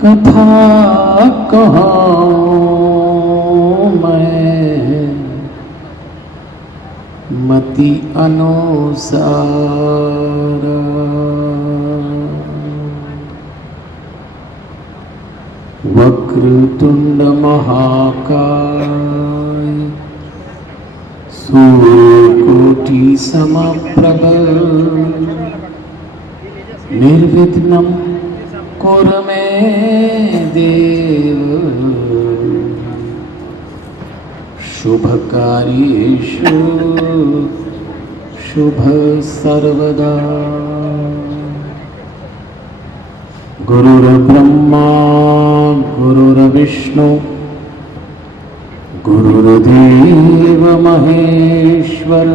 कथा कहूं मैं मति अनुसार। वक्रतुंड महाकाय सूर्यकोटि समप्रभ निर्विघ्नं कुरु मे देव शुभकार्येषु शुभ सर्वदा। गुरुर्ब्रह्मा गुरुर्विष्णु गुरुर्देव महेश्वर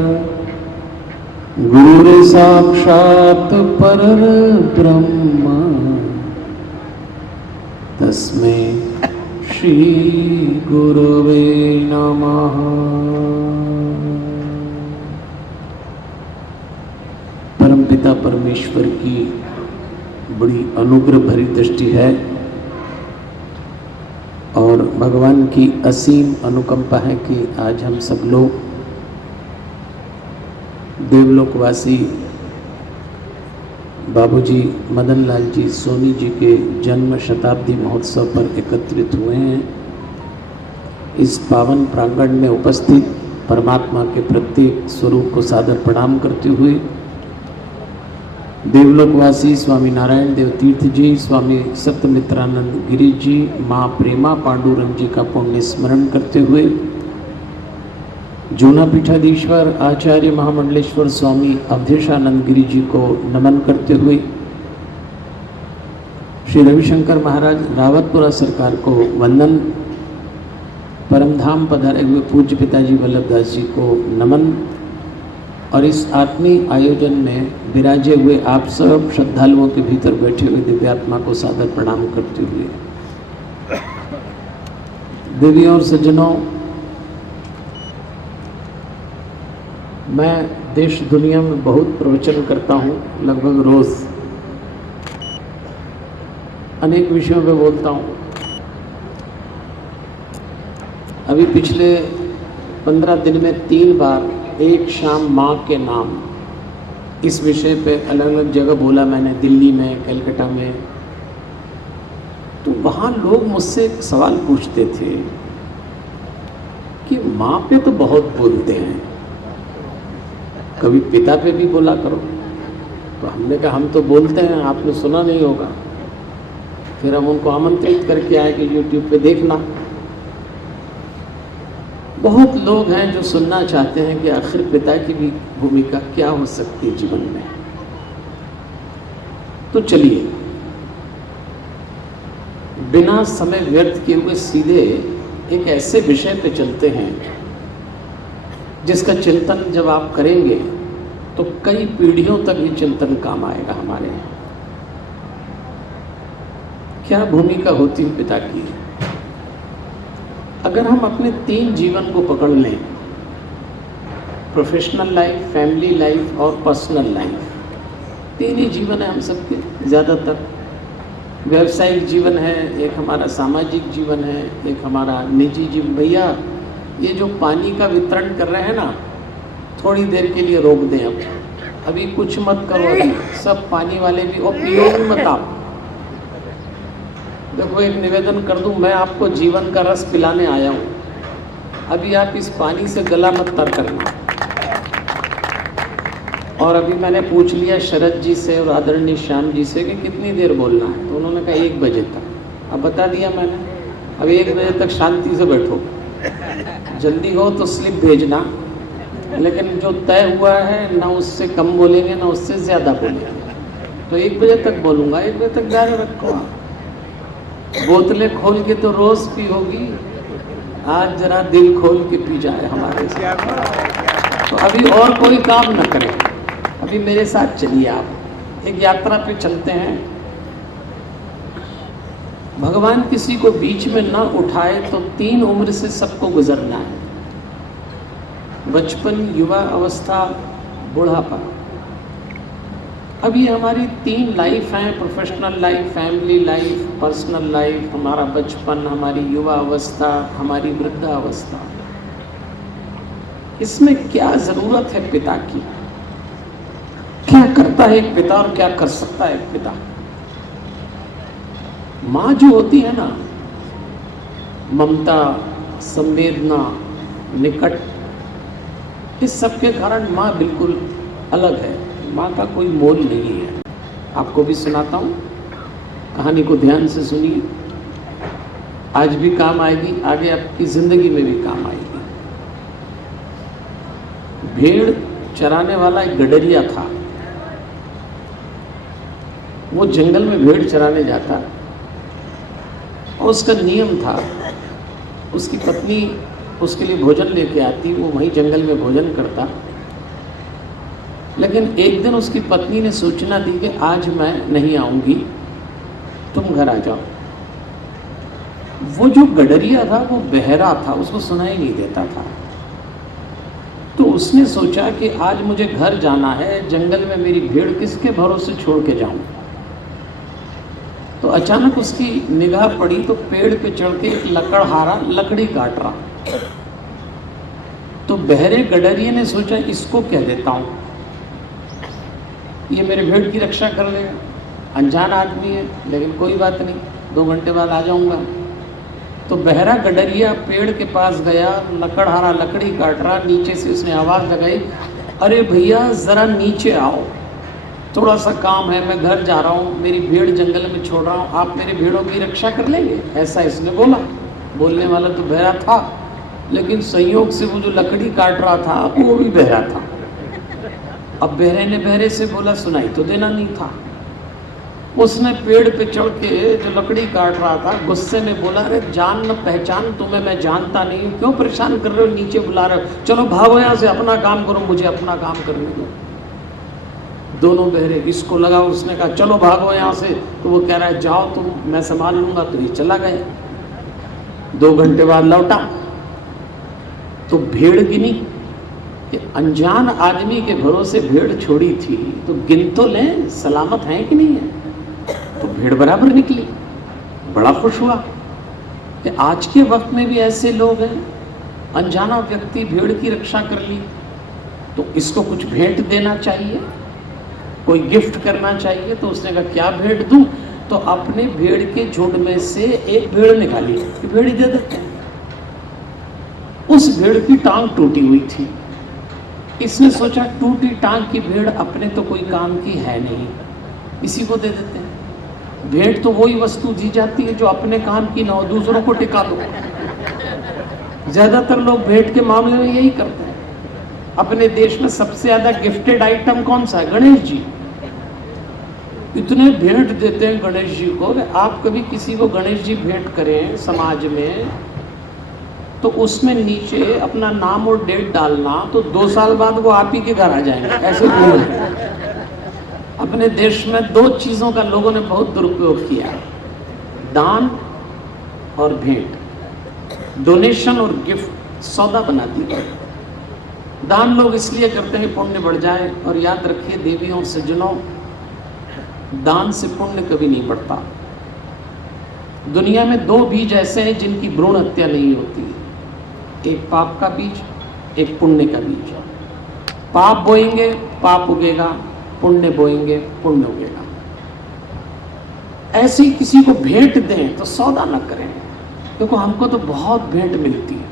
गुरुर्साक्षात् परब्रह्म तस्मै श्री गुरुवे नमः। परमपिता परमेश्वर की बड़ी अनुग्रह भरी दृष्टि है और भगवान की असीम अनुकंपा है कि आज हम सब लोग देवलोकवासी बाबूजी मदन लाल जी सोनी जी के जन्म शताब्दी महोत्सव पर एकत्रित हुए हैं। इस पावन प्रांगण में उपस्थित परमात्मा के प्रत्येक स्वरूप को सादर प्रणाम करते हुए देवलोकवासी स्वामी नारायण देव तीर्थ जी, स्वामी सत्यमित्रानंद गिरी जी, माँ प्रेमा पांडुरंग जी का पुण्य स्मरण करते हुए जूना पीठाधीश्वर आचार्य महामंडलेश्वर स्वामी अवधेशानंद गिरी जी को नमन करते हुए श्री रविशंकर महाराज रावतपुरा सरकार को वंदन, परमधाम पधारे हुए पूज्य पिताजी वल्लभदास जी को नमन और इस आत्मीय आयोजन में विराजे हुए आप सब श्रद्धालुओं के भीतर बैठे हुए दिव्यात्मा को सादर प्रणाम करते हुए देवी और सज्जनों, मैं देश दुनिया में बहुत प्रवचन करता हूँ, लगभग रोज अनेक विषयों पे बोलता हूँ। अभी पिछले 15 दिन में 3 बार एक शाम माँ के नाम इस विषय पे अलग अलग जगह बोला मैंने, दिल्ली में, कलकत्ता में। तो वहाँ लोग मुझसे एक सवाल पूछते थे कि माँ पे तो बहुत बोलते हैं, कभी पिता पे भी बोला करो। तो हमने कहा हम तो बोलते हैं, आपने सुना नहीं होगा। फिर हम उनको आमंत्रित करके आए कि YouTube पे देखना। बहुत लोग हैं जो सुनना चाहते हैं कि आखिर पिता की भी भूमिका क्या हो सकती है जीवन में। तो चलिए बिना समय व्यर्थ किए हुए सीधे एक ऐसे विषय पे चलते हैं जिसका चिंतन जब आप करेंगे तो कई पीढ़ियों तक ये चिंतन काम आएगा हमारे। क्या भूमिका होती है पिता की? अगर हम अपने 3 जीवन को पकड़ लें, प्रोफेशनल लाइफ, फैमिली लाइफ और पर्सनल लाइफ, 3 ही जीवन है हम सबके। ज़्यादातर व्यावसायिक जीवन है, एक हमारा सामाजिक जीवन है, एक हमारा निजी जीवन। भैया ये जो पानी का वितरण कर रहे हैं ना, थोड़ी देर के लिए रोक दें। अब अभी कुछ मत करो, अभी सब पानी वाले भी, और पियो भी मत आप। देखो एक निवेदन कर दूं, मैं आपको जीवन का रस पिलाने आया हूँ, अभी आप इस पानी से गला मत तर करना। और अभी मैंने पूछ लिया शरद जी से और आदरणीय श्याम जी से कि कितनी देर बोलना है, तो उन्होंने कहा 1 बजे तक। अब बता दिया मैंने, अभी 1 बजे तक शांति से बैठो, जल्दी हो तो स्लिप भेजना, लेकिन जो तय हुआ है ना उससे कम बोलेंगे ना उससे ज़्यादा बोलेंगे। तो 1 बजे तक बोलूँगा, 1 बजे तक जारी रखो। बोतलें खोल के तो रोज़ पी होगी, आज जरा दिल खोल के पी जाए हमारे साथ। तो अभी और कोई काम न करें, अभी मेरे साथ चलिए, आप एक यात्रा पे चलते हैं। भगवान किसी को बीच में न उठाए तो 3 उम्र से सबको गुजरना है, बचपन, युवा अवस्था, बुढ़ापा। अब ये हमारी 3 लाइफ हैं, professional life, family life, personal life, हमारा बचपन, हमारी युवा अवस्था, हमारी वृद्धावस्था। इसमें क्या ज़रूरत है पिता की? क्या करता है एक पिता और क्या कर सकता है एक पिता? माँ जो होती है ना, ममता, संवेदना, निकट, इस सब के कारण माँ बिल्कुल अलग है। माँ का कोई मोल नहीं है। आपको भी सुनाता हूँ, कहानी को ध्यान से सुनिए, आज भी काम आएगी, आगे आपकी जिंदगी में भी काम आएगी। भेड़ चराने वाला एक गडरिया था। वो जंगल में भेड़ चराने जाता और उसका नियम था, उसकी पत्नी उसके लिए भोजन लेके आती, वो वहीं जंगल में भोजन करता। लेकिन एक दिन उसकी पत्नी ने सूचना दी कि आज मैं नहीं आऊंगी, तुम घर आ जाओ। वो जो गडरिया था वो बहरा था, उसको सुनाई नहीं देता था। तो उसने सोचा कि आज मुझे घर जाना है, जंगल में मेरी भेड़ किसके भरोसे छोड़ के जाऊं। तो अचानक उसकी निगाह पड़ी तो पेड़ पे चढ़ के एक लकड़हारा लकड़ी काट रहा। तो बहरे गडरिये ने सोचा इसको कह देता हूं, ये मेरे भेड़ की रक्षा कर लेगा। अनजान आदमी है, लेकिन कोई बात नहीं, 2 घंटे बाद आ जाऊंगा। तो बहरा गडरिया पेड़ के पास गया, लकड़हारा लकड़ी काट रहा, नीचे से उसने आवाज़ लगाई, अरे भैया ज़रा नीचे आओ, थोड़ा सा काम है, मैं घर जा रहा हूँ, मेरी भेड़ जंगल में छोड़ रहा हूँ, आप मेरी भेड़ों की रक्षा कर लेंगे? ऐसा इसने बोला। बोलने वाला तो बहरा था, लेकिन संयोग से वो जो लकड़ी काट रहा था वो भी बहरा था। अब बहरे ने बहरे से बोला, सुनाई तो देना नहीं था। उसने पेड़ पे चढ़ के जो लकड़ी काट रहा था गुस्से में बोला, अरे जान न पहचान, तुम्हें मैं जानता नहीं, क्यों परेशान कर रहे हो, नीचे बुला रहे हो, चलो भागो यहाँ से, अपना काम करो, मुझे अपना काम करने दो। दोनों बहरे, इसको लगा, उसने कहा चलो भागो यहाँ से, तो वो कह रहा है जाओ तुम, मैं संभाल लूंगा। तो ये चला गया। 2 घंटे बाद लौटा तो भेड़ गिनी कि अनजान आदमी के भरोसे भेड़ छोड़ी थी, तो गिन तो लें सलामत है कि नहीं है। तो भेड़ बराबर निकली। बड़ा खुश हुआ कि आज के वक्त में भी ऐसे लोग हैं। अनजाना व्यक्ति भेड़ की रक्षा कर ली, तो इसको कुछ भेंट देना चाहिए, कोई गिफ्ट करना चाहिए। तो उसने कहा क्या भेंट दूं? तो अपने भेड़ के झुंड में से एक भेड़ निकाली, भेड़ दे देते हैं। उस भेड़ की टांग टूटी हुई थी। इसने सोचा टूटी टांग की भेड़ अपने तो कोई काम की है नहीं, इसी को दे देते हैं। भेंट तो वही वस्तु दी जाती है जो अपने काम की ना हो, दूसरों को टिका दो। ज्यादातर लोग भेंट के मामले में यही करते हैं। अपने देश में सबसे ज्यादा गिफ्टेड आइटम कौन सा है? गणेश जी। इतने भेंट देते हैं गणेश जी को। आप कभी किसी को गणेश जी भेंट करें समाज में, तो उसमें नीचे अपना नाम और डेट डालना, तो 2 साल बाद वो आप ही के घर आ जाएंगे। ऐसे घूम। अपने देश में 2 चीज़ों का लोगों ने बहुत दुरुपयोग किया, दान और भेंट। डोनेशन और गिफ्ट सौदा बना दिया। दान लोग इसलिए करते हैं पुण्य बढ़ जाए, और याद रखिए देवियों और सज्जनों, दान से पुण्य कभी नहीं बढ़ता। दुनिया में 2 बीज ऐसे हैं जिनकी भ्रूण हत्या नहीं होती, एक पाप का बीज, एक पुण्य का बीज। पाप बोएंगे पाप उगेगा, पुण्य बोएंगे पुण्य उगेगा। ऐसे ही किसी को भेंट दें तो सौदा न करें, क्योंकि हमको तो बहुत भेंट मिलती है।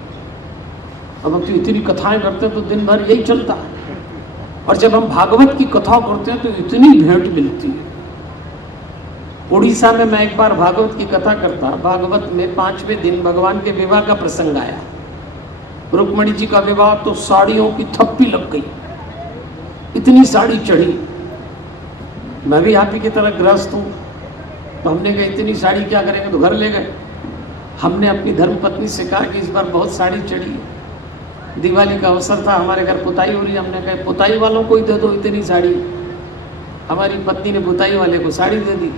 अब हम तो इतनी कथाएं करते हैं तो दिन भर यही चलता है, और जब हम भागवत की कथा करते हैं तो इतनी भेंट मिलती है। उड़ीसा में मैं एक बार भागवत की कथा करता, भागवत में 5वें दिन भगवान के विवाह का प्रसंग आया। रुक्मणी जी का विवाह तो साड़ियों की थप्पी लग गई, इतनी साड़ी चढ़ी। मैं भी आप ही की तरह ग्रस्त हूँ, तो हमने कहा इतनी साड़ी क्या करेंगे, तो घर ले गए। हमने अपनी धर्मपत्नी से कहा कि इस बार बहुत साड़ी चढ़ी है, दिवाली का अवसर था, हमारे घर पुताई हो रही है। हमने कहा पुताई वालों को ही दे दो इतनी साड़ी। हमारी पत्नी ने पुताई वाले को साड़ी दे दी।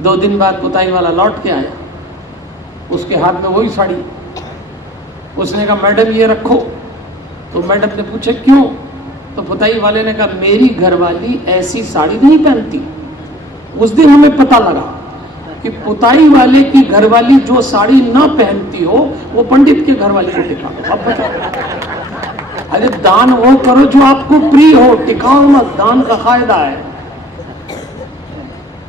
2 दिन बाद पुताई वाला लौट के आया, उसके हाथ में वही साड़ी। उसने कहा मैडम ये रखो। तो मैडम ने पूछा क्यों? तो पुताई वाले ने कहा मेरी घरवाली ऐसी साड़ी नहीं पहनती। उस दिन हमें पता लगा कि पुताई वाले की घरवाली जो साड़ी ना पहनती हो वो पंडित के घरवाली को टिका दो। अब बताओ, अरे दान वो करो जो आपको प्रिय हो, टिकाओ मत, दान का फायदा है।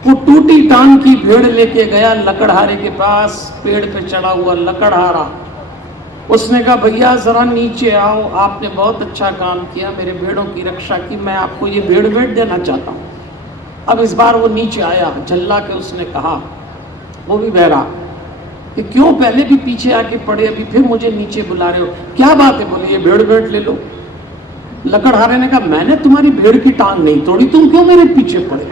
वो टूटी टांग की भेड़ लेके गया लकड़हारे के पास, पेड़ पे चढ़ा हुआ लकड़हारा। उसने कहा भैया जरा नीचे आओ, आपने बहुत अच्छा काम किया, मेरे भेड़ों की रक्षा की, मैं आपको ये भेड़ भेंट देना चाहता हूँ। अब इस बार वो नीचे आया, झल्ला के उसने कहा, वो भी बहरा, कि क्यों पहले भी पीछे आके पड़े, अभी फिर मुझे नीचे बुला रहे हो, क्या बात है? बोले ये भेड़ भेंट ले लो। लकड़हारे ने कहा मैंने तुम्हारी भेड़ की टांग नहीं तोड़ी, तुम क्यों मेरे पीछे पड़े?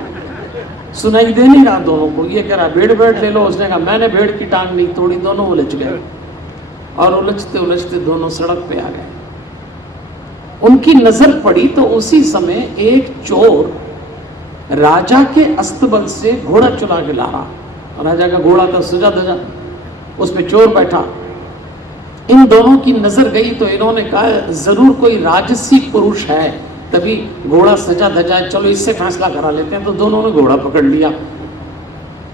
सुनाई दे नहीं रहा दोनों को, ये कह रहा भेड़ भेंट ले लो, उसने कहा मैंने भेड़ की टांग नहीं तोड़ी। दोनों उलझ गए और उलझते उलझते दोनों सड़क पे आ गए। उनकी नजर पड़ी तो उसी समय एक चोर राजा के अस्तबल से घोड़ा चुरा के ला रहा। राजा का घोड़ा था सजा धजा, उस पे चोर बैठा। इन दोनों की नजर गई तो इन्होंने कहा जरूर कोई राजसी पुरुष है, तभी घोड़ा सजा धजा, चलो इससे फैसला करा लेते हैं। तो दोनों ने घोड़ा पकड़ लिया,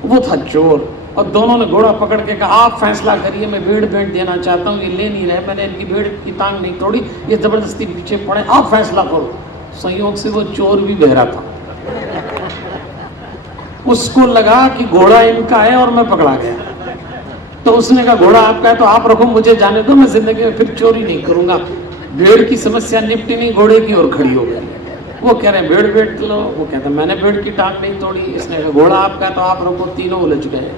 वो था चोर, और दोनों ने घोड़ा पकड़ के कहा आप फैसला करिए, मैं भेड़ भेंट देना चाहता हूँ, ये ले नहीं रहे, मैंने इनकी भेड़ की टांग नहीं तोड़ी, ये जबरदस्ती पीछे पड़े, आप फैसला करो। संयोग से वो चोर भी बहरा था, उसको लगा कि घोड़ा इनका है और मैं पकड़ा गया। तो उसने कहा घोड़ा आपका है तो आप रखो, मुझे जाने दो, मैं जिंदगी में फिर चोरी नहीं करूंगा। भेड़ की समस्या निपटी नहीं, घोड़े की ओर खड़ी हो गई। वो कह रहे हैं भेड़ भेंट लो, वो कहते हैं मैंने भेड़ की टांग नहीं तोड़ी। इसने कहा घोड़ा आपका है तो आप रखो। तीनों उलझ गए।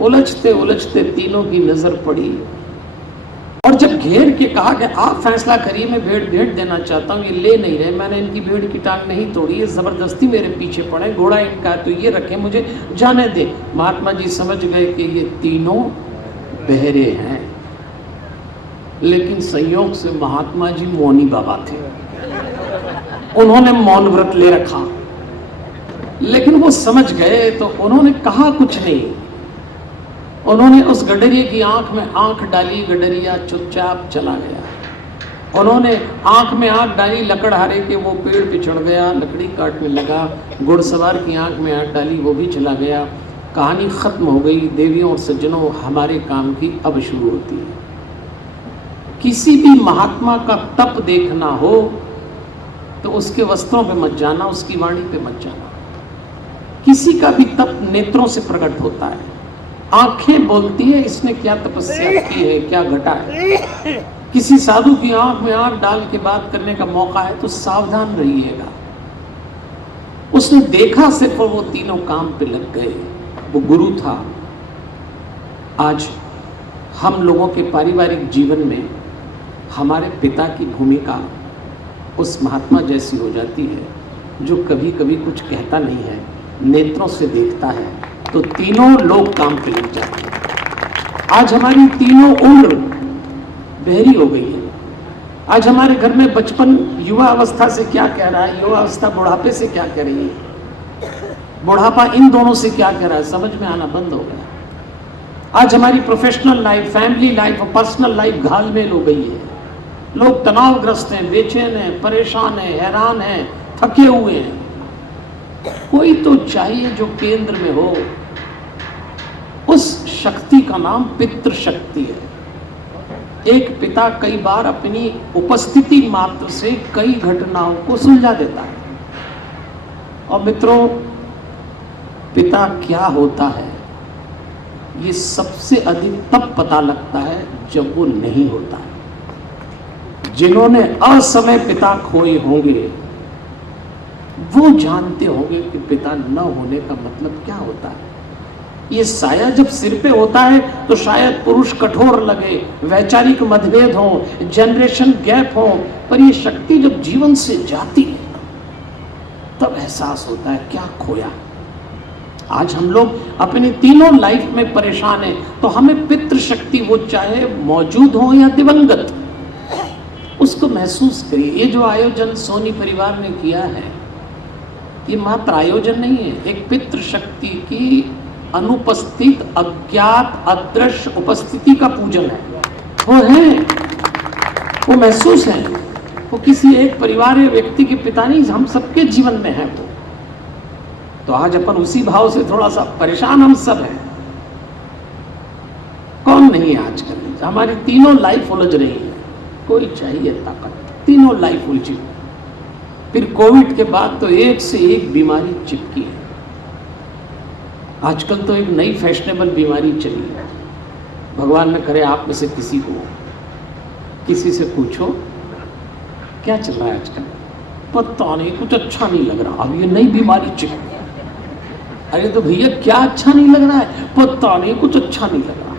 उलझते उलझते तीनों की नजर पड़ी, और जब घेर के कहा कि आप फैसला करिए, मैं भेड़ भेंट देना चाहता हूँ, ये ले नहीं रहे, मैंने इनकी भेड़ की टांग नहीं तोड़ी, ये जबरदस्ती मेरे पीछे पड़े, घोड़ा इनका है तो ये रखे, मुझे जाने दे। महात्मा जी समझ गए कि ये तीनों बहरे हैं, लेकिन संयोग से महात्मा जी मौनी बाबा थे, उन्होंने मौन व्रत ले रखा। लेकिन वो समझ गए तो उन्होंने कहा कुछ नहीं। उन्होंने उस गडरिये की आंख में आंख डाली, गडरिया चुपचाप चला गया। उन्होंने आंख में आंख डाली, लकड़हारे के वो पेड़ पे चढ़ गया, लकड़ी काटने लगा। घुड़सवार की आंख में आंख डाली, वो भी चला गया। कहानी खत्म हो गई। देवियों और सज्जनों, हमारे काम की अब शुरू होती है। किसी भी महात्मा का तप देखना हो तो उसके वस्त्रों पे मत जाना, उसकी वाणी पे मत जाना। किसी का भी तप नेत्रों से प्रकट होता है, आंखें बोलती है इसने क्या तपस्या की है, क्या घटा है। किसी साधु की आंख में आंख डाल के बात करने का मौका है तो सावधान रहिएगा। उसने देखा सिर्फ, और वो तीनों काम पे लग गए। वो गुरु था। आज हम लोगों के पारिवारिक जीवन में हमारे पिता की भूमिका उस महात्मा जैसी हो जाती है जो कभी कभी कुछ कहता नहीं है, नेत्रों से देखता है, तो तीनों लोग काम पे लग जाते हैं। आज हमारी तीनों उम्र बहरी हो गई है। आज हमारे घर में बचपन युवा अवस्था से क्या कह रहा है, युवा अवस्था बुढ़ापे से क्या कह रही है, बुढ़ापा इन दोनों से क्या कह रहा है, समझ में आना बंद हो गया। आज हमारी प्रोफेशनल लाइफ, फैमिली लाइफ और पर्सनल लाइफ घालमेल हो गई है। लोग तनावग्रस्त हैं, बेचैन हैं, परेशान हैं, हैरान हैं, थके हुए हैं। कोई तो चाहिए जो केंद्र में हो। उस शक्ति का नाम पितृ शक्ति है। एक पिता कई बार अपनी उपस्थिति मात्र से कई घटनाओं को सुलझा देता है। और मित्रों, पिता क्या होता है ये सबसे अधिक तब पता लगता है जब वो नहीं होता है। जिन्होंने असमय पिता खोए होंगे वो जानते होंगे कि पिता न होने का मतलब क्या होता है। ये साया जब सिर पे होता है तो शायद पुरुष कठोर लगे, वैचारिक मतभेद हो, जनरेशन गैप हो, पर ये शक्ति जब जीवन से जाती है तब एहसास होता है क्या खोया। आज हम लोग अपने तीनों लाइफ में परेशान हैं, तो हमें पितृ शक्ति, वो चाहे मौजूद हो या दिवंगत, उसको महसूस करिए। ये जो आयोजन सोनी परिवार ने किया है, ये मात्र आयोजन नहीं है, एक पितृ शक्ति की अनुपस्थित, अज्ञात, अदृश्य उपस्थिति का पूजन है। वो है, वो महसूस है, वो किसी एक परिवार या व्यक्ति के पिता नहीं, हम सबके जीवन में है वो। तो आज अपन उसी भाव से थोड़ा सा परेशान हम सब हैं। कौन नहीं है आजकल? हमारी तीनों लाइफ उलझ रही है, कोई चाहिए ताकत, तीनों लाइफ उलझी। फिर कोविड के बाद तो एक से एक बीमारी चिपकी है। आजकल तो एक नई फैशनेबल बीमारी चली है। भगवान न करे आप में से किसी को, किसी से पूछो क्या चल रहा है आजकल, पता नहीं, कुछ अच्छा नहीं लग रहा, अब ये नई बीमारी चिपकी। अरे तो भैया क्या अच्छा नहीं लग रहा है? पता नहीं, कुछ अच्छा नहीं लग रहा।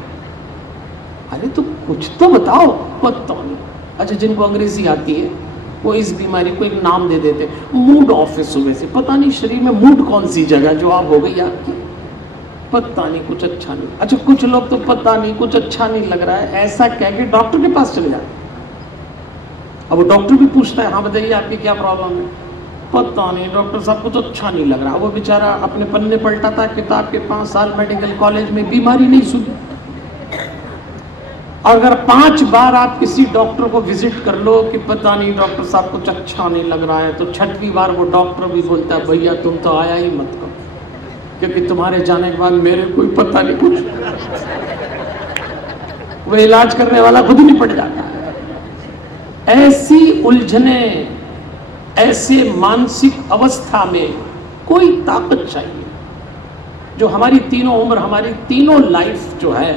अरे तो कुछ तो बताओ। पता नहीं। अच्छा, जिनको अंग्रेजी आती है वो इस बीमारी को एक नाम दे देते, मूड ऑफ है सुबह से। पता नहीं शरीर में मूड कौन सी जगह जो आप हो गई आपकी, पता नहीं, कुछ अच्छा नहीं। अच्छा, कुछ लोग तो पता नहीं कुछ अच्छा नहीं लग रहा है ऐसा कह के डॉक्टर के पास चले जाते। अब वो डॉक्टर भी पूछता है, हाँ बताइए आपकी क्या प्रॉब्लम है? पता नहीं डॉक्टर साहब, कुछ अच्छा नहीं लग रहा। वो बेचारा अपने पन्ने पलटाता किताब के, 5 साल मेडिकल कॉलेज में, बीमारी नहीं सुनी। और अगर 5 बार आप किसी डॉक्टर को विजिट कर लो कि पता नहीं डॉक्टर साहब कुछ अच्छा नहीं लग रहा है, तो 6वीं बार वो डॉक्टर भी बोलता है भैया तुम तो आया ही मत करो, क्योंकि तुम्हारे जाने के बाद मेरे कोई पता नहीं कुछ। वो इलाज करने वाला खुद नहीं पड़ जाता है। ऐसी उलझने, ऐसे मानसिक अवस्था में कोई ताकत चाहिए जो हमारी तीनों उम्र, हमारी तीनों लाइफ जो है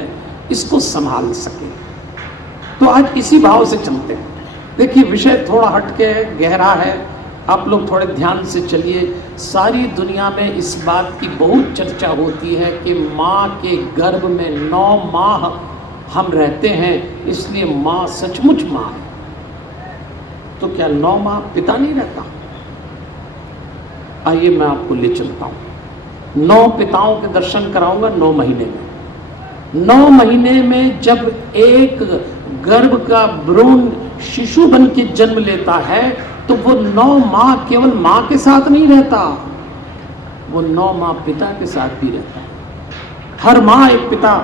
इसको संभाल सके। तो आज इसी भाव से चलते हैं। देखिए, विषय थोड़ा हटके गहरा है, आप लोग थोड़े ध्यान से चलिए। सारी दुनिया में इस बात की बहुत चर्चा होती है कि माँ के गर्भ में 9 माह हम रहते हैं, इसलिए माँ सचमुच माँ है। तो क्या 9 माह पिता नहीं रहता? आइए मैं आपको ले चलता हूं। 9 पिताओं के दर्शन कराऊंगा 9 महीने में। 9 महीने में जब एक गर्भ का भ्रूण शिशु बन के जन्म लेता है, तो वो 9 माह केवल मां के साथ नहीं रहता, वो 9 माह पिता के साथ भी रहता है। हर माह एक पिता,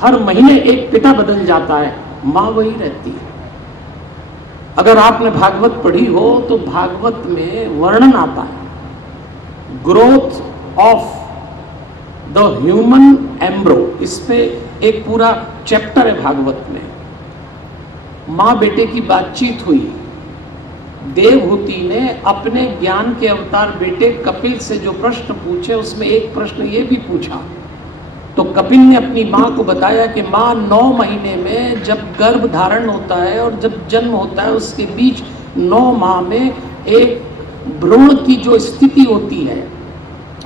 हर महीने एक पिता बदल जाता है, मां वही रहती है। अगर आपने भागवत पढ़ी हो तो भागवत में वर्णन आता है ग्रोथ ऑफ द ह्यूमन एम्ब्रो, इस पे एक पूरा चैप्टर है भागवत में। मां बेटे की बातचीत हुई, देवहूति ने अपने ज्ञान के अवतार बेटे कपिल से जो प्रश्न पूछे, उसमें एक प्रश्न ये भी पूछा, तो कपिल ने अपनी माँ को बताया कि माँ 9 महीने में जब गर्भ धारण होता है और जब जन्म होता है, उसके बीच 9 माह में एक भ्रूण की जो स्थिति होती है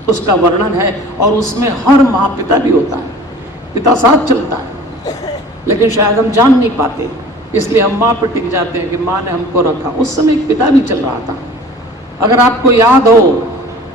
उसका वर्णन है, और उसमें हर माँ पिता भी होता है, पिता साथ चलता है, लेकिन शायद हम जान नहीं पाते, इसलिए हम माँ पर टिक जाते हैं कि माँ ने हमको रखा। उस समय एक पिता भी चल रहा था। अगर आपको याद हो,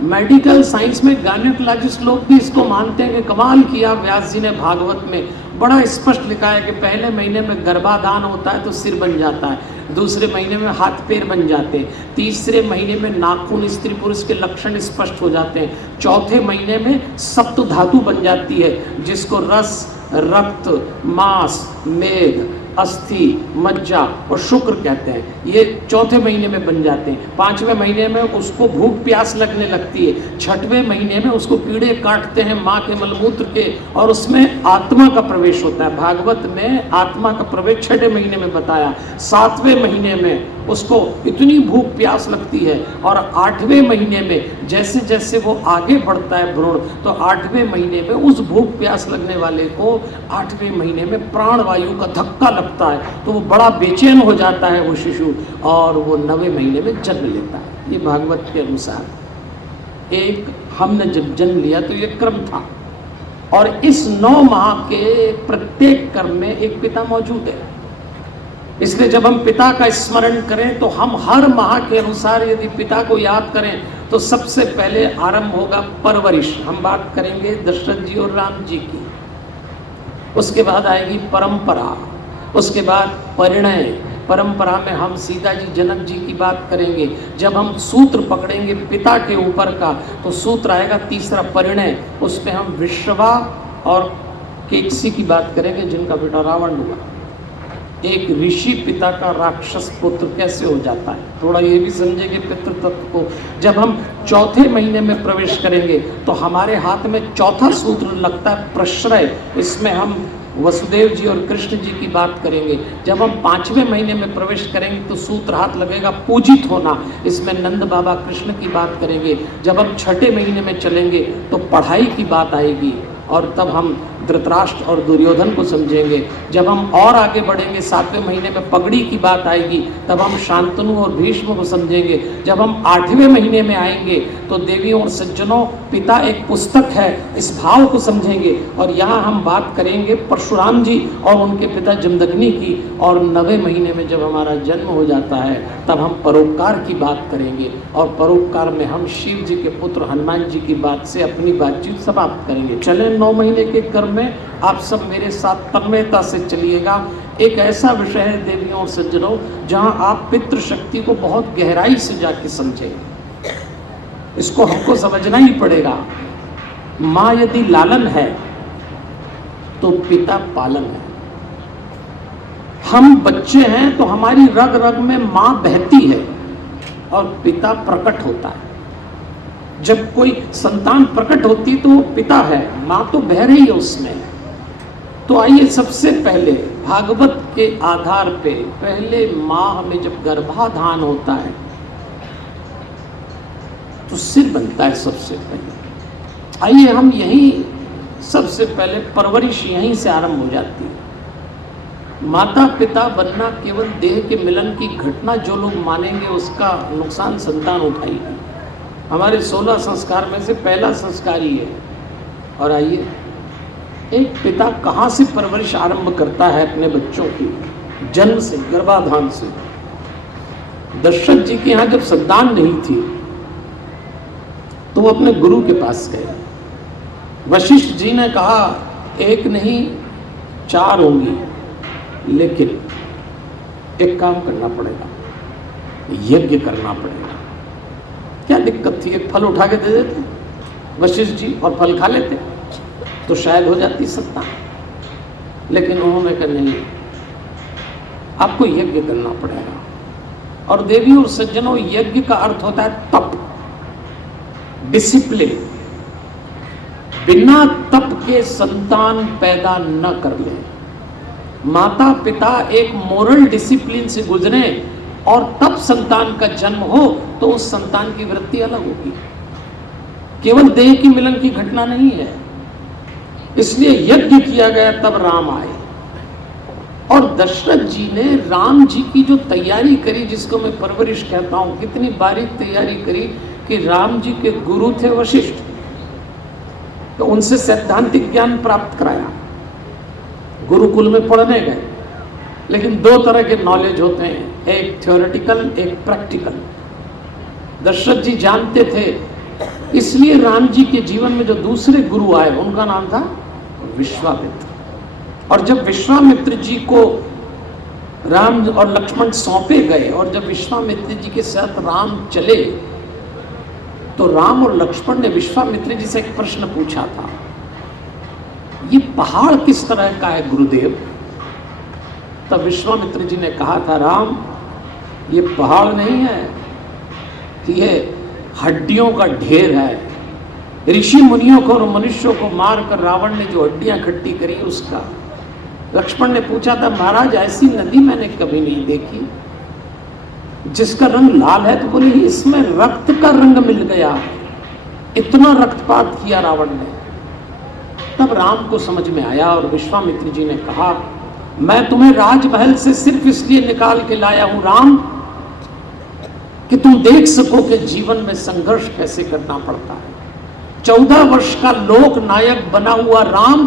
मेडिकल साइंस में गायनेकोलॉजिस्ट लोग भी इसको मानते हैं कि कमाल किया व्यास जी ने भागवत में, बड़ा स्पष्ट लिखा है कि पहले महीने में गर्भाधान होता है तो सिर बन जाता है, दूसरे महीने में हाथ पैर बन जाते हैं, तीसरे महीने में नाखून स्त्री पुरुष के लक्षण स्पष्ट हो जाते हैं, चौथे महीने में सप्त धातु बन जाती है, जिसको रस, रक्त, मांस, मेद, अस्थि, मज्जा और शुक्र कहते हैं। ये चौथे महीने में बन जाते हैं। 5वें महीने में उसको भूख प्यास लगने लगती है। 6वें महीने में उसको कीड़े काटते हैं माँ के मलमूत्र के, और उसमें आत्मा का प्रवेश होता है। भागवत में आत्मा का प्रवेश 6वें महीने में बताया। 7वें महीने में उसको इतनी भूख प्यास लगती है, और 8वें महीने में जैसे जैसे वो आगे बढ़ता है भ्रूण, तो 8वें महीने में उस भूख प्यास लगने वाले को 8वें महीने में प्राण वायु का धक्का लगता है, तो वो बड़ा बेचैन हो जाता है वो शिशु, और वो 9वें महीने में जन्म लेता है। ये भागवत के अनुसार। एक हमने जब जन्म लिया तो ये क्रम था, और इस 9 माह के प्रत्येक क्रम में एक पिता मौजूद है। इसलिए जब हम पिता का स्मरण करें तो हम हर माह के अनुसार यदि पिता को याद करें तो सबसे पहले आरंभ होगा परवरिश। हम बात करेंगे दशरथ जी और राम जी की, उसके बाद आएगी परंपरा, उसके बाद परिणय। परंपरा में हम सीता जी जनक जी की बात करेंगे। जब हम सूत्र पकड़ेंगे पिता के ऊपर का तो सूत्र आएगा तीसरा परिणय, उसमें हम विश्रवा और केकसी की बात करेंगे जिनका बेटा रावण हुआ। एक ऋषि पिता का राक्षस पुत्र कैसे हो जाता है, थोड़ा ये भी समझेंगे पितृ तत्व को। जब हम चौथे महीने में प्रवेश करेंगे तो हमारे हाथ में चौथा सूत्र लगता है प्रश्रय, इसमें हम वसुदेव जी और कृष्ण जी की बात करेंगे। जब हम 5वें महीने में प्रवेश करेंगे तो सूत्र हाथ लगेगा पूजित होना, इसमें नंद बाबा कृष्ण की बात करेंगे। जब हम 6ठे महीने में चलेंगे तो पढ़ाई की बात आएगी, और तब हम धृतराष्ट्र और दुर्योधन को समझेंगे। जब हम और आगे बढ़ेंगे 7वें महीने में पगड़ी की बात आएगी, तब हम शांतनु और भीष्म को समझेंगे। जब हम 8वें महीने में आएंगे तो देवियों और सज्जनों पिता एक पुस्तक है, इस भाव को समझेंगे। और यहाँ हम बात करेंगे परशुराम जी और उनके पिता जमदग्नि की। और 9वें महीने में जब हमारा जन्म हो जाता है तब हम परोपकार की बात करेंगे, और परोपकार में हम शिव जी के पुत्र हनुमान जी की बात से अपनी बातचीत समाप्त करेंगे। चलें 9 महीने के क्रम में आप सब मेरे साथ तन्मयता से चलिएगा। एक ऐसा विषय है देवियों और सज्जनों जहां आप पितृशक्ति को बहुत गहराई से जाके समझेंगे। इसको हमको समझना ही पड़ेगा। माँ यदि लालन है तो पिता पालन है। हम बच्चे हैं तो हमारी रग रग में माँ बहती है और पिता प्रकट होता है। जब कोई संतान प्रकट होती तो वो पिता है, माँ तो बह रही है उसमें। तो आइए सबसे पहले भागवत के आधार पे पहले माह में जब गर्भाधान होता है तो सिर बनता है सबसे पहले। आइए हम यहीं सबसे पहले परवरिश यहीं से आरंभ हो जाती है। माता पिता बनना केवल देह के मिलन की घटना जो लोग मानेंगे उसका नुकसान संतान उठाएगी। हमारे 16 संस्कार में से पहला संस्कार ही है। और आइए एक पिता कहाँ से परवरिश आरंभ करता है अपने बच्चों की? जन्म से, गर्भाधान से। दशरथ जी के यहाँ जब संतान नहीं थी तो वो अपने गुरु के पास गए। वशिष्ठ जी ने कहा एक नहीं 4 होंगी, लेकिन एक काम करना पड़ेगा, यज्ञ करना पड़ेगा। क्या दिक्कत थी? एक फल उठा के दे देते वशिष्ठ जी और फल खा लेते तो शायद हो जाती संतान। लेकिन उन्होंने कहा नहीं, आपको यज्ञ करना पड़ेगा। और देवी और सज्जनों, यज्ञ का अर्थ होता है तप, डिसिप्लिन। बिना तप के संतान पैदा न कर ले। माता पिता एक मोरल डिसिप्लिन से गुजरे और तब संतान का जन्म हो तो उस संतान की वृत्ति अलग होगी। केवल देह की मिलन की घटना नहीं है। इसलिए यज्ञ किया गया तब राम आए। और दशरथ जी ने राम जी की जो तैयारी करी, जिसको मैं परवरिश कहता हूं, कितनी बारीक तैयारी करी कि राम जी के गुरु थे वशिष्ठ, तो उनसे सैद्धांतिक ज्ञान प्राप्त कराया। गुरुकुल में पढ़ने गए, लेकिन 2 तरह के नॉलेज होते हैं, एक थ्योरेटिकल, एक प्रैक्टिकल। दशरथ जी जानते थे, इसलिए राम जी के जीवन में जो दूसरे गुरु आए उनका नाम था विश्वामित्र। और जब विश्वामित्र जी को राम और लक्ष्मण सौंपे गए और जब विश्वामित्र जी के साथ राम चले तो राम और लक्ष्मण ने विश्वामित्र जी से एक प्रश्न पूछा था, ये पहाड़ किस तरह का है गुरुदेव? तब विश्वामित्र जी ने कहा था, राम ये पहाड़ नहीं है, ये हड्डियों का ढेर है। ऋषि मुनियों को और मनुष्यों को मारकर रावण ने जो हड्डियां इकट्ठी करी उसका। लक्ष्मण ने पूछा था, महाराज ऐसी नदी मैंने कभी नहीं देखी जिसका रंग लाल है। तो बोले इसमें रक्त का रंग मिल गया, इतना रक्तपात किया रावण ने। तब राम को समझ में आया और विश्वामित्र जी ने कहा, मैं तुम्हें राजमहल से सिर्फ इसलिए निकाल के लाया हूं राम कि तुम देख सको कि जीवन में संघर्ष कैसे करना पड़ता है। 14 वर्ष का लोक नायक बना हुआ राम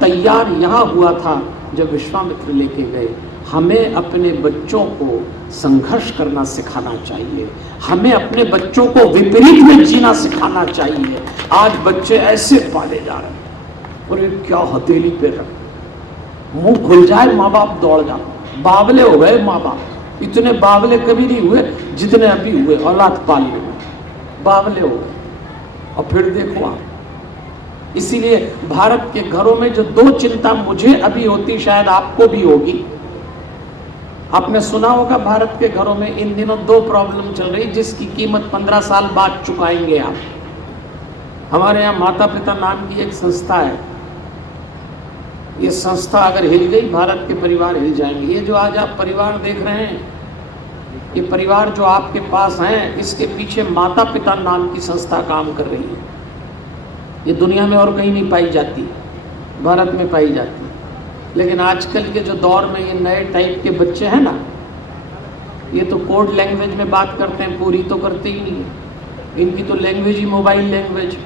तैयार यहां हुआ था जब विश्वामित्र लेके गए। हमें अपने बच्चों को संघर्ष करना सिखाना चाहिए, हमें अपने बच्चों को विपरीत में जीना सिखाना चाहिए। आज बच्चे ऐसे पाले जा रहे हैं, और क्या हथेली पे रख, मुंह खुल जाए माँ बाप दौड़ जाते, बावले हो गए माँ बाप। इतने बावले कभी नहीं हुए जितने अभी हुए औलाद पालने में, बावले हो गए। और फिर देखो आप, इसीलिए भारत के घरों में जो दो चिंता मुझे अभी होती, शायद आपको भी होगी। आपने सुना होगा भारत के घरों में इन दिनों दो प्रॉब्लम चल रही, जिसकी कीमत 15 साल बाद चुकाएंगे आप। हमारे यहाँ माता पिता नाम की एक संस्था है, ये संस्था अगर हिल गई भारत के परिवार हिल जाएंगे। ये जो आज आप परिवार देख रहे हैं, ये परिवार जो आपके पास हैं, इसके पीछे माता पिता नाम की संस्था काम कर रही है। ये दुनिया में और कहीं नहीं पाई जाती, भारत में पाई जाती। लेकिन आजकल के जो दौर में ये नए टाइप के बच्चे हैं ना, ये तो कोड लैंग्वेज में बात करते हैं, पूरी तो करते ही नहीं है। इनकी तो लैंग्वेज ही मोबाइल लैंग्वेज,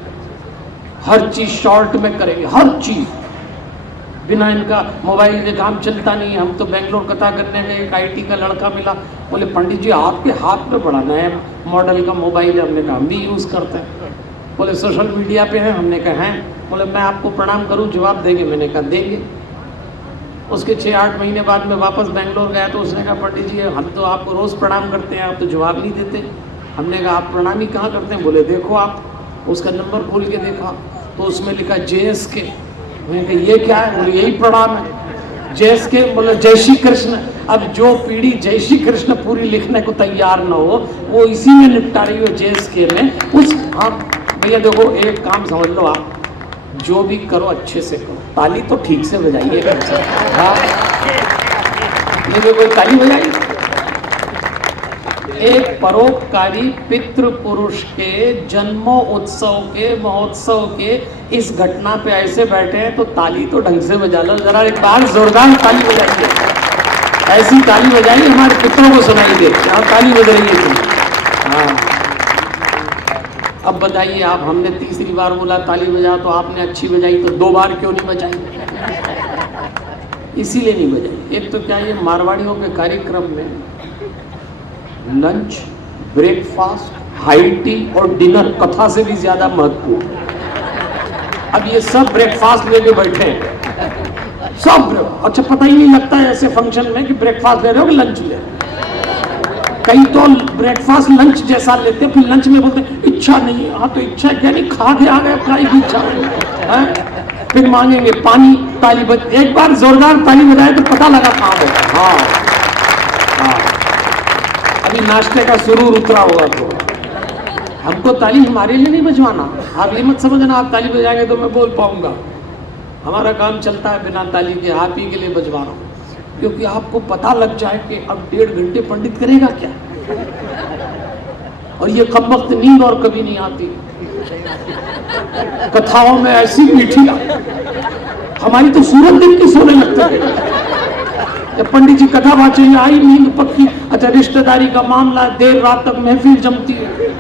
हर चीज शॉर्ट में करेंगे, हर चीज। बिना इनका मोबाइल के काम चलता नहीं। हम तो बेंगलोर कथा करने में एक IT का लड़का मिला, बोले पंडित जी आपके हाथ में बड़ा नया मॉडल का मोबाइल है। हमने कहा हम भी यूज़ करते हैं। बोले सोशल मीडिया पे है। हमने कहा हैं। बोले मैं आपको प्रणाम करूं, जवाब देंगे? मैंने कहा देंगे। उसके 6-8 महीने बाद में वापस बेंगलोर गया तो उसने कहा पंडित जी हम तो आपको रोज़ प्रणाम करते हैं, आप तो जवाब नहीं देते। हमने कहा आप प्रणाम ही कहाँ करते हैं? बोले देखो आप। उसका नंबर खोल के देखा तो उसमें लिखा JSK। मैंने कहा ये क्या है? बोले यही प्रणाम है, JSK। बोले जय श्री कृष्ण। अब जो पीढ़ी जय श्री कृष्ण पूरी लिखने को तैयार ना हो, वो इसी में निपटा रही हो, JSK में। उस आप भैया देखो, एक काम समझ लो, आप जो भी करो अच्छे से करो, ताली तो ठीक से बजाइए। हाँ, ये कोई ताली बजाइए। एक परोपकारी पितृ पुरुष के जन्मोत्सव के महोत्सव के इस घटना पे ऐसे बैठे हैं तो ताली तो ढंग से बजा लो। जरा एक बार जोरदार ताली बजाइए, ऐसी ताली बजाइए हमारे पितरों को सुनाई दे। ताली बज रही है। हाँ, अब बताइए आप, हमने तीसरी बार बोला ताली बजा तो आपने अच्छी बजाई, तो 2 बार क्यों नहीं बजाई? इसीलिए नहीं बजाई। एक तो क्या, ये मारवाड़ियों के कार्यक्रम में लंच, ब्रेकफास्ट, हाई टी और डिनर कथा से भी ज्यादा महत्वपूर्ण। अब ये सब ब्रेकफास्ट लेके बैठे हैं, सब। अच्छा, पता ही नहीं लगता है ऐसे फंक्शन में कि ब्रेकफास्ट ले रहे हो कि लंच ले रहे हो। कई तो ब्रेकफास्ट लंच जैसा लेते, फिर लंच में बोलते इच्छा नहीं। हाँ तो इच्छा क्या नहीं, खा के आ गए, खाई की इच्छा है। फिर मांगेंगे पानी, ताली बज। एक बार जोरदार ताली बजाए तो पता लगा कहाँ है। हाँ हाँ, अभी नाश्ते का सुरूर उतरा होगा। तो हमको ताली हमारे लिए नहीं बजवाना। आप ये मत समझना आप ताली बजाएंगे तो मैं बोल पाऊंगा। हमारा काम चलता है बिना ताली के, आप ही के लिए बजवा रहा हूँ, क्योंकि आपको पता लग जाए कि अब 1.5 घंटे पंडित करेगा क्या। और ये कम वक्त नींद और कभी नहीं आती। कथाओं में ऐसी मीठी, हमारी तो सूरत दिन की सोने लगते थे। जब पंडित जी कथा वाचे आई नींद पक्की। अच्छा, रिश्तेदारी का मामला, देर रात तक महफिल जमती है,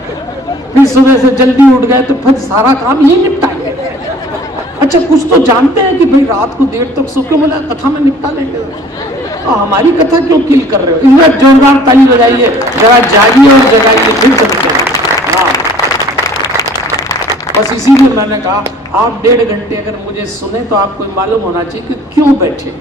फिर सुबह से जल्दी उठ गए तो फिर सारा काम यही निपटाएंगे। अच्छा, कुछ तो जानते हैं कि भाई रात को देर तक सो, क्यों बोला कथा में निपटा लेंगे। और हमारी कथा क्यों किल कर रहे हो? इसमें जोरदार ताली बजाइए, जरा जागिए और जगाइए, फिर चलते हैं। हाँ, बस इसीलिए मैंने कहा आप 1.5 घंटे अगर मुझे सुने तो आपको मालूम होना चाहिए कि क्यों बैठे।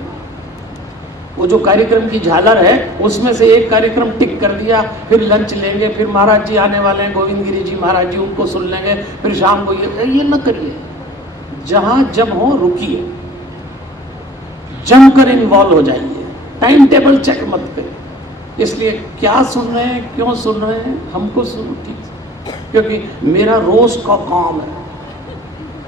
वो जो कार्यक्रम की झालर है उसमें से एक कार्यक्रम टिक कर दिया, फिर लंच लेंगे, फिर महाराज जी आने वाले हैं, गोविंद गिरी जी महाराज जी, उनको सुन लेंगे, फिर शाम को ये न करिए। जहां जब हो रुकिए, जमकर इन्वॉल्व हो जाइए, टाइम टेबल चेक मत करिए। इसलिए क्या सुन रहे हैं, क्यों सुन रहे हैं, हमको सुनो ठीक से, क्योंकि मेरा रोज का काम है।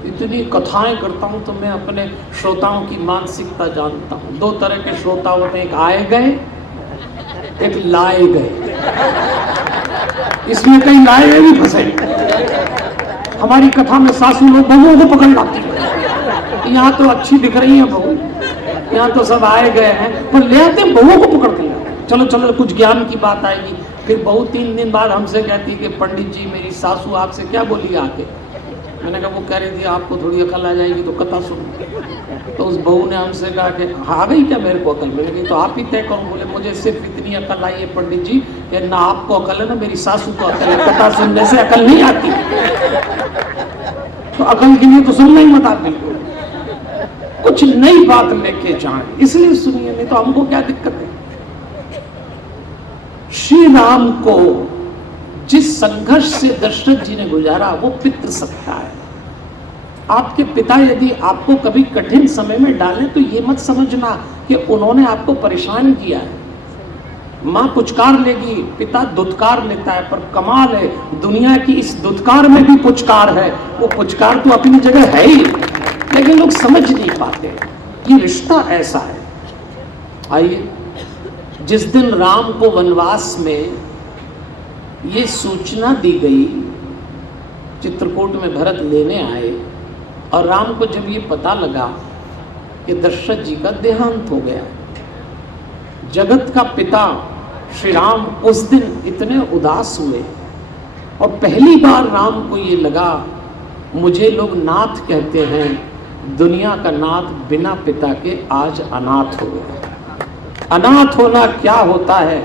इतनी कथाएं करता हूं तो मैं अपने श्रोताओं की मानसिकता जानता हूं। 2 तरह के श्रोता होते हैं, एक आए गए, एक लाए गए। इसमें कई लाए गए भी फंसे। हमारी कथा में सासू लोग बहुओं को पकड़ लाती है। यहाँ तो अच्छी दिख रही है बहू, यहाँ तो सब आए गए हैं, पर ले आते बहुओं को पकड़ के। चलो चलो कुछ ज्ञान की बात आएगी, फिर बहू 3 दिन बाद हमसे कहती है कि पंडित जी मेरी सासू आपसे क्या बोली आके। मैंने कहा वो कह रही थी आपको थोड़ी अकल आ जाएगी तो कथा सुन। तो उस बहू ने हमसे कहा कि आ गई क्या मेरे को अकल? मैंने कही तो आप ही तय करो। बोले मुझे सिर्फ इतनी अकल आई है पंडित जी कि ना आपको अकल है ना मेरी सासू को अकल है, कथा सुनने से अकल नहीं आती। तो अकल के लिए तो सुनना ही मत आप बिल्कुल, कुछ नई बात लेके जाए इसलिए सुनिए, नहीं तो हमको क्या दिक्कत है। श्री राम को जिस संघर्ष से दशरथ जी ने गुजारा वो पितृ सत्ता है। आपके पिता यदि आपको कभी कठिन समय में डालें तो ये मत समझना कि उन्होंने आपको परेशान किया है। मां पुचकार लेगी, पिता दुत्कार लेता है, पर कमाल है दुनिया की इस दुत्कार में भी पुचकार है। वो पुचकार तो अपनी जगह है ही, लेकिन लोग समझ नहीं पाते। ये रिश्ता ऐसा है। आइए, जिस दिन राम को वनवास में ये सूचना दी गई, चित्रकूट में भरत लेने आए, और राम को जब ये पता लगा कि दशरथ जी का देहांत हो गया, जगत का पिता श्री राम उस दिन इतने उदास हुए। और पहली बार राम को ये लगा, मुझे लोग नाथ कहते हैं, दुनिया का नाथ बिना पिता के आज अनाथ हो गया। अनाथ होना क्या होता है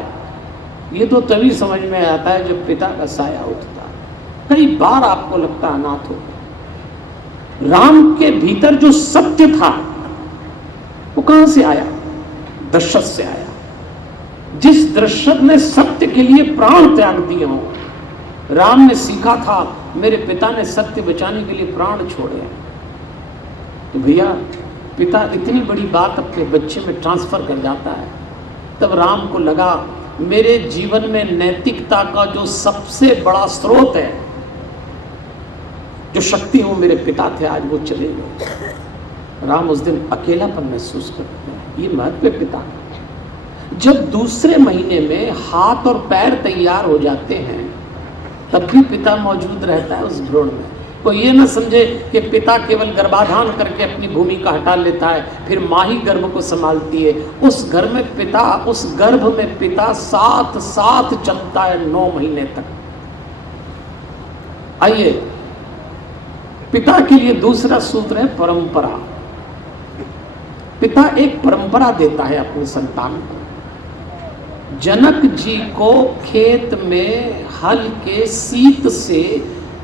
ये तो तभी समझ में आता है जब पिता का साया उठता है। कई बार आपको लगता है अनाथ हो गया। राम के भीतर जो सत्य था वो कहां से आया? दशरथ से आया। जिस दशरथ ने सत्य के लिए प्राण त्याग दिए हो, राम ने सीखा था मेरे पिता ने सत्य बचाने के लिए प्राण छोड़े। तो भैया पिता इतनी बड़ी बात अपने बच्चे में ट्रांसफर कर जाता है। तब राम को लगा मेरे जीवन में नैतिकता का जो सबसे बड़ा स्रोत है, जो शक्ति वो मेरे पिता थे, आज वो चले गए। राम उस दिन अकेलापन महसूस करते हैं। ये महत्व है पिता का। जब दूसरे महीने में हाथ और पैर तैयार हो जाते हैं तब भी पिता मौजूद रहता है उस भ्रूण में। कोई ये ना समझे कि पिता केवल गर्भाधान करके अपनी भूमिका हटा लेता है, फिर माँ ही गर्भ को संभालती है। उस घर में पिता, उस गर्भ में पिता साथ साथ चलता है 9 महीने तक। आइए, पिता के लिए दूसरा सूत्र है परंपरा। पिता एक परंपरा देता है अपनी संतान को। जनक जी को खेत में हल के सीत से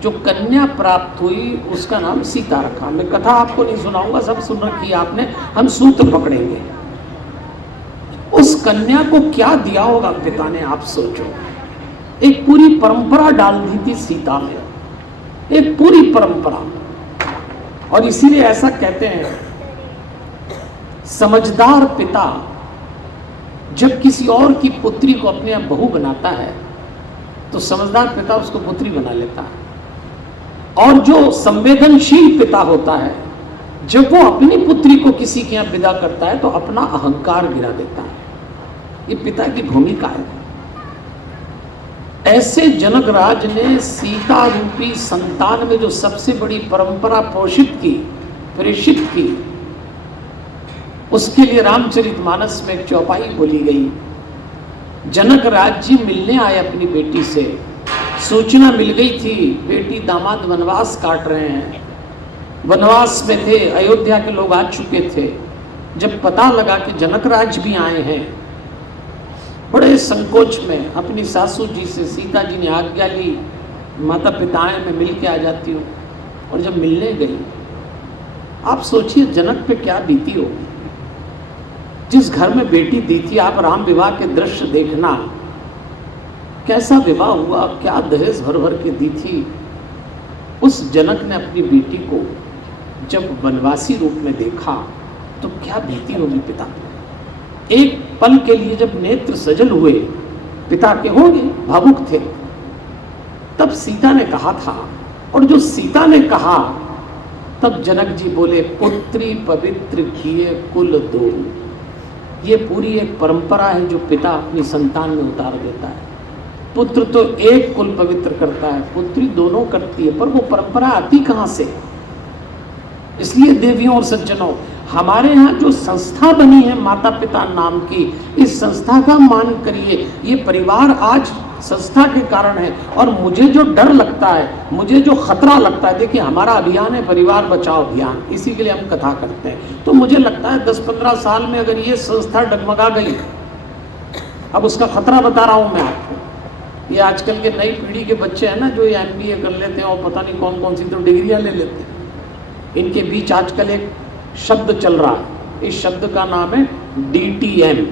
जो कन्या प्राप्त हुई उसका नाम सीता रखा। मैं कथा आपको नहीं सुनाऊंगा, सब सुन रखी है आपने, हम सूत्र पकड़ेंगे। उस कन्या को क्या दिया होगा पिता ने, आप सोचो। एक पूरी परंपरा डाल दी थी सीता में, एक पूरी परंपरा। और इसीलिए ऐसा कहते हैं, समझदार पिता जब किसी और की पुत्री को अपने आप बहू बनाता है तो समझदार पिता उसको पुत्री बना लेता है। और जो संवेदनशील पिता होता है, जब वो अपनी पुत्री को किसी के यहाँ विदा करता है तो अपना अहंकार गिरा देता है। ये पिता की भूमिका है। ऐसे जनकराज ने सीता रूपी संतान में जो सबसे बड़ी परंपरा पोषित की, प्रेषित की, उसके लिए रामचरितमानस में एक चौपाई बोली गई। जनकराज जी मिलने आए अपनी बेटी से, सूचना मिल गई थी बेटी दामाद वनवास काट रहे हैं, वनवास में थे, अयोध्या के लोग आ चुके थे। जब पता लगा कि जनकराज भी आए हैं, बड़े संकोच में अपनी सासू जी से सीता जी ने आज्ञा ली, माता पिताएं मैं मिल के आ जाती हूँ। और जब मिलने गई, आप सोचिए जनक पे क्या बीती होगी। जिस घर में बेटी दी थी, आप राम विवाह के दृश्य देखना, कैसा विवाह हुआ, क्या दहेज भर भर के दी थी। उस जनक ने अपनी बेटी को जब वनवासी रूप में देखा तो क्या बीती होगी पिता को। एक पल के लिए जब नेत्र सजल हुए पिता के, होंगे भावुक थे, तब सीता ने कहा था। और जो सीता ने कहा तब जनक जी बोले, पुत्री पवित्र किए कुल दो। ये पूरी एक परंपरा है जो पिता अपनी संतान में उतार देता है। पुत्र तो एक कुल पवित्र करता है, पुत्री दोनों करती है, पर वो परंपरा आती कहां से। इसलिए देवियों और सज्जनों, हमारे यहाँ जो संस्था बनी है माता पिता नाम की, इस संस्था का मान करिए। ये परिवार आज संस्था के कारण है। और मुझे जो डर लगता है, मुझे जो खतरा लगता है, देखिए हमारा अभियान है परिवार बचाओ अभियान, इसी के लिए हम कथा करते हैं। तो मुझे लगता है 10-15 साल में अगर ये संस्था डगमगा गई, अब उसका खतरा बता रहा हूं मैं आपको। ये आजकल के नई पीढ़ी के बच्चे हैं ना, जो ये MBA कर लेते हैं और पता नहीं कौन कौन सी तो डिग्रियां ले लेते हैं। इनके बीच आजकल एक शब्द चल रहा है, इस शब्द का नाम है DTM,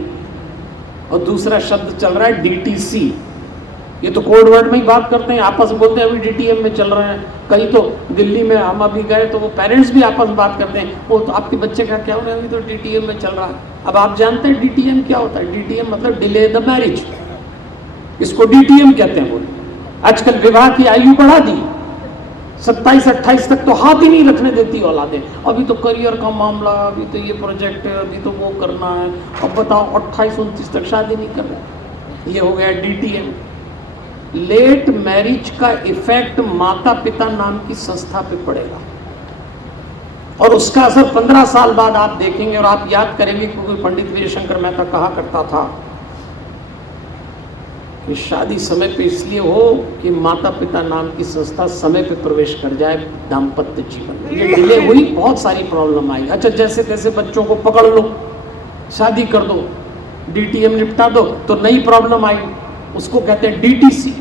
और दूसरा शब्द चल रहा है DTC। ये तो कोड वर्ड में ही बात करते हैं, आपस में बोलते हैं अभी DTM में चल रहे हैं। कहीं तो दिल्ली में हम अभी गए तो वो पेरेंट्स भी आपस में बात करते हैं, वो तो आपके बच्चे का क्या हो रहा है, अभी तो DTM में चल रहा है। अब आप जानते हैं DTM क्या होता है? DTM मतलब डिले द मैरिज, इसको DTM कहते हैं। बोले आजकल विवाह की आयु बढ़ा दी, 27-28 तक तो हाथ ही नहीं रखने देती औलादें। अभी तो करियर का मामला, अभी तो ये प्रोजेक्ट है, अभी तो वो करना है। अब बताओ 28-29 तक शादी नहीं कर रहे। ये हो गया DTM। लेट मैरिज का इफेक्ट माता पिता नाम की संस्था पे पड़ेगा, और उसका असर 15 साल बाद आप देखेंगे। और आप याद करेंगे, क्योंकि पंडित वीर शंकर मेहता कहा करता था कि शादी समय पे इसलिए हो कि माता पिता नाम की संस्था समय पे प्रवेश कर जाए दाम्पत्य जीवन में। ये डिले हुई, बहुत सारी प्रॉब्लम आई। अच्छा, जैसे तैसे बच्चों को पकड़ लो, शादी कर दो, DTM निपटा दो, तो नई प्रॉब्लम आई, उसको कहते हैं DTC।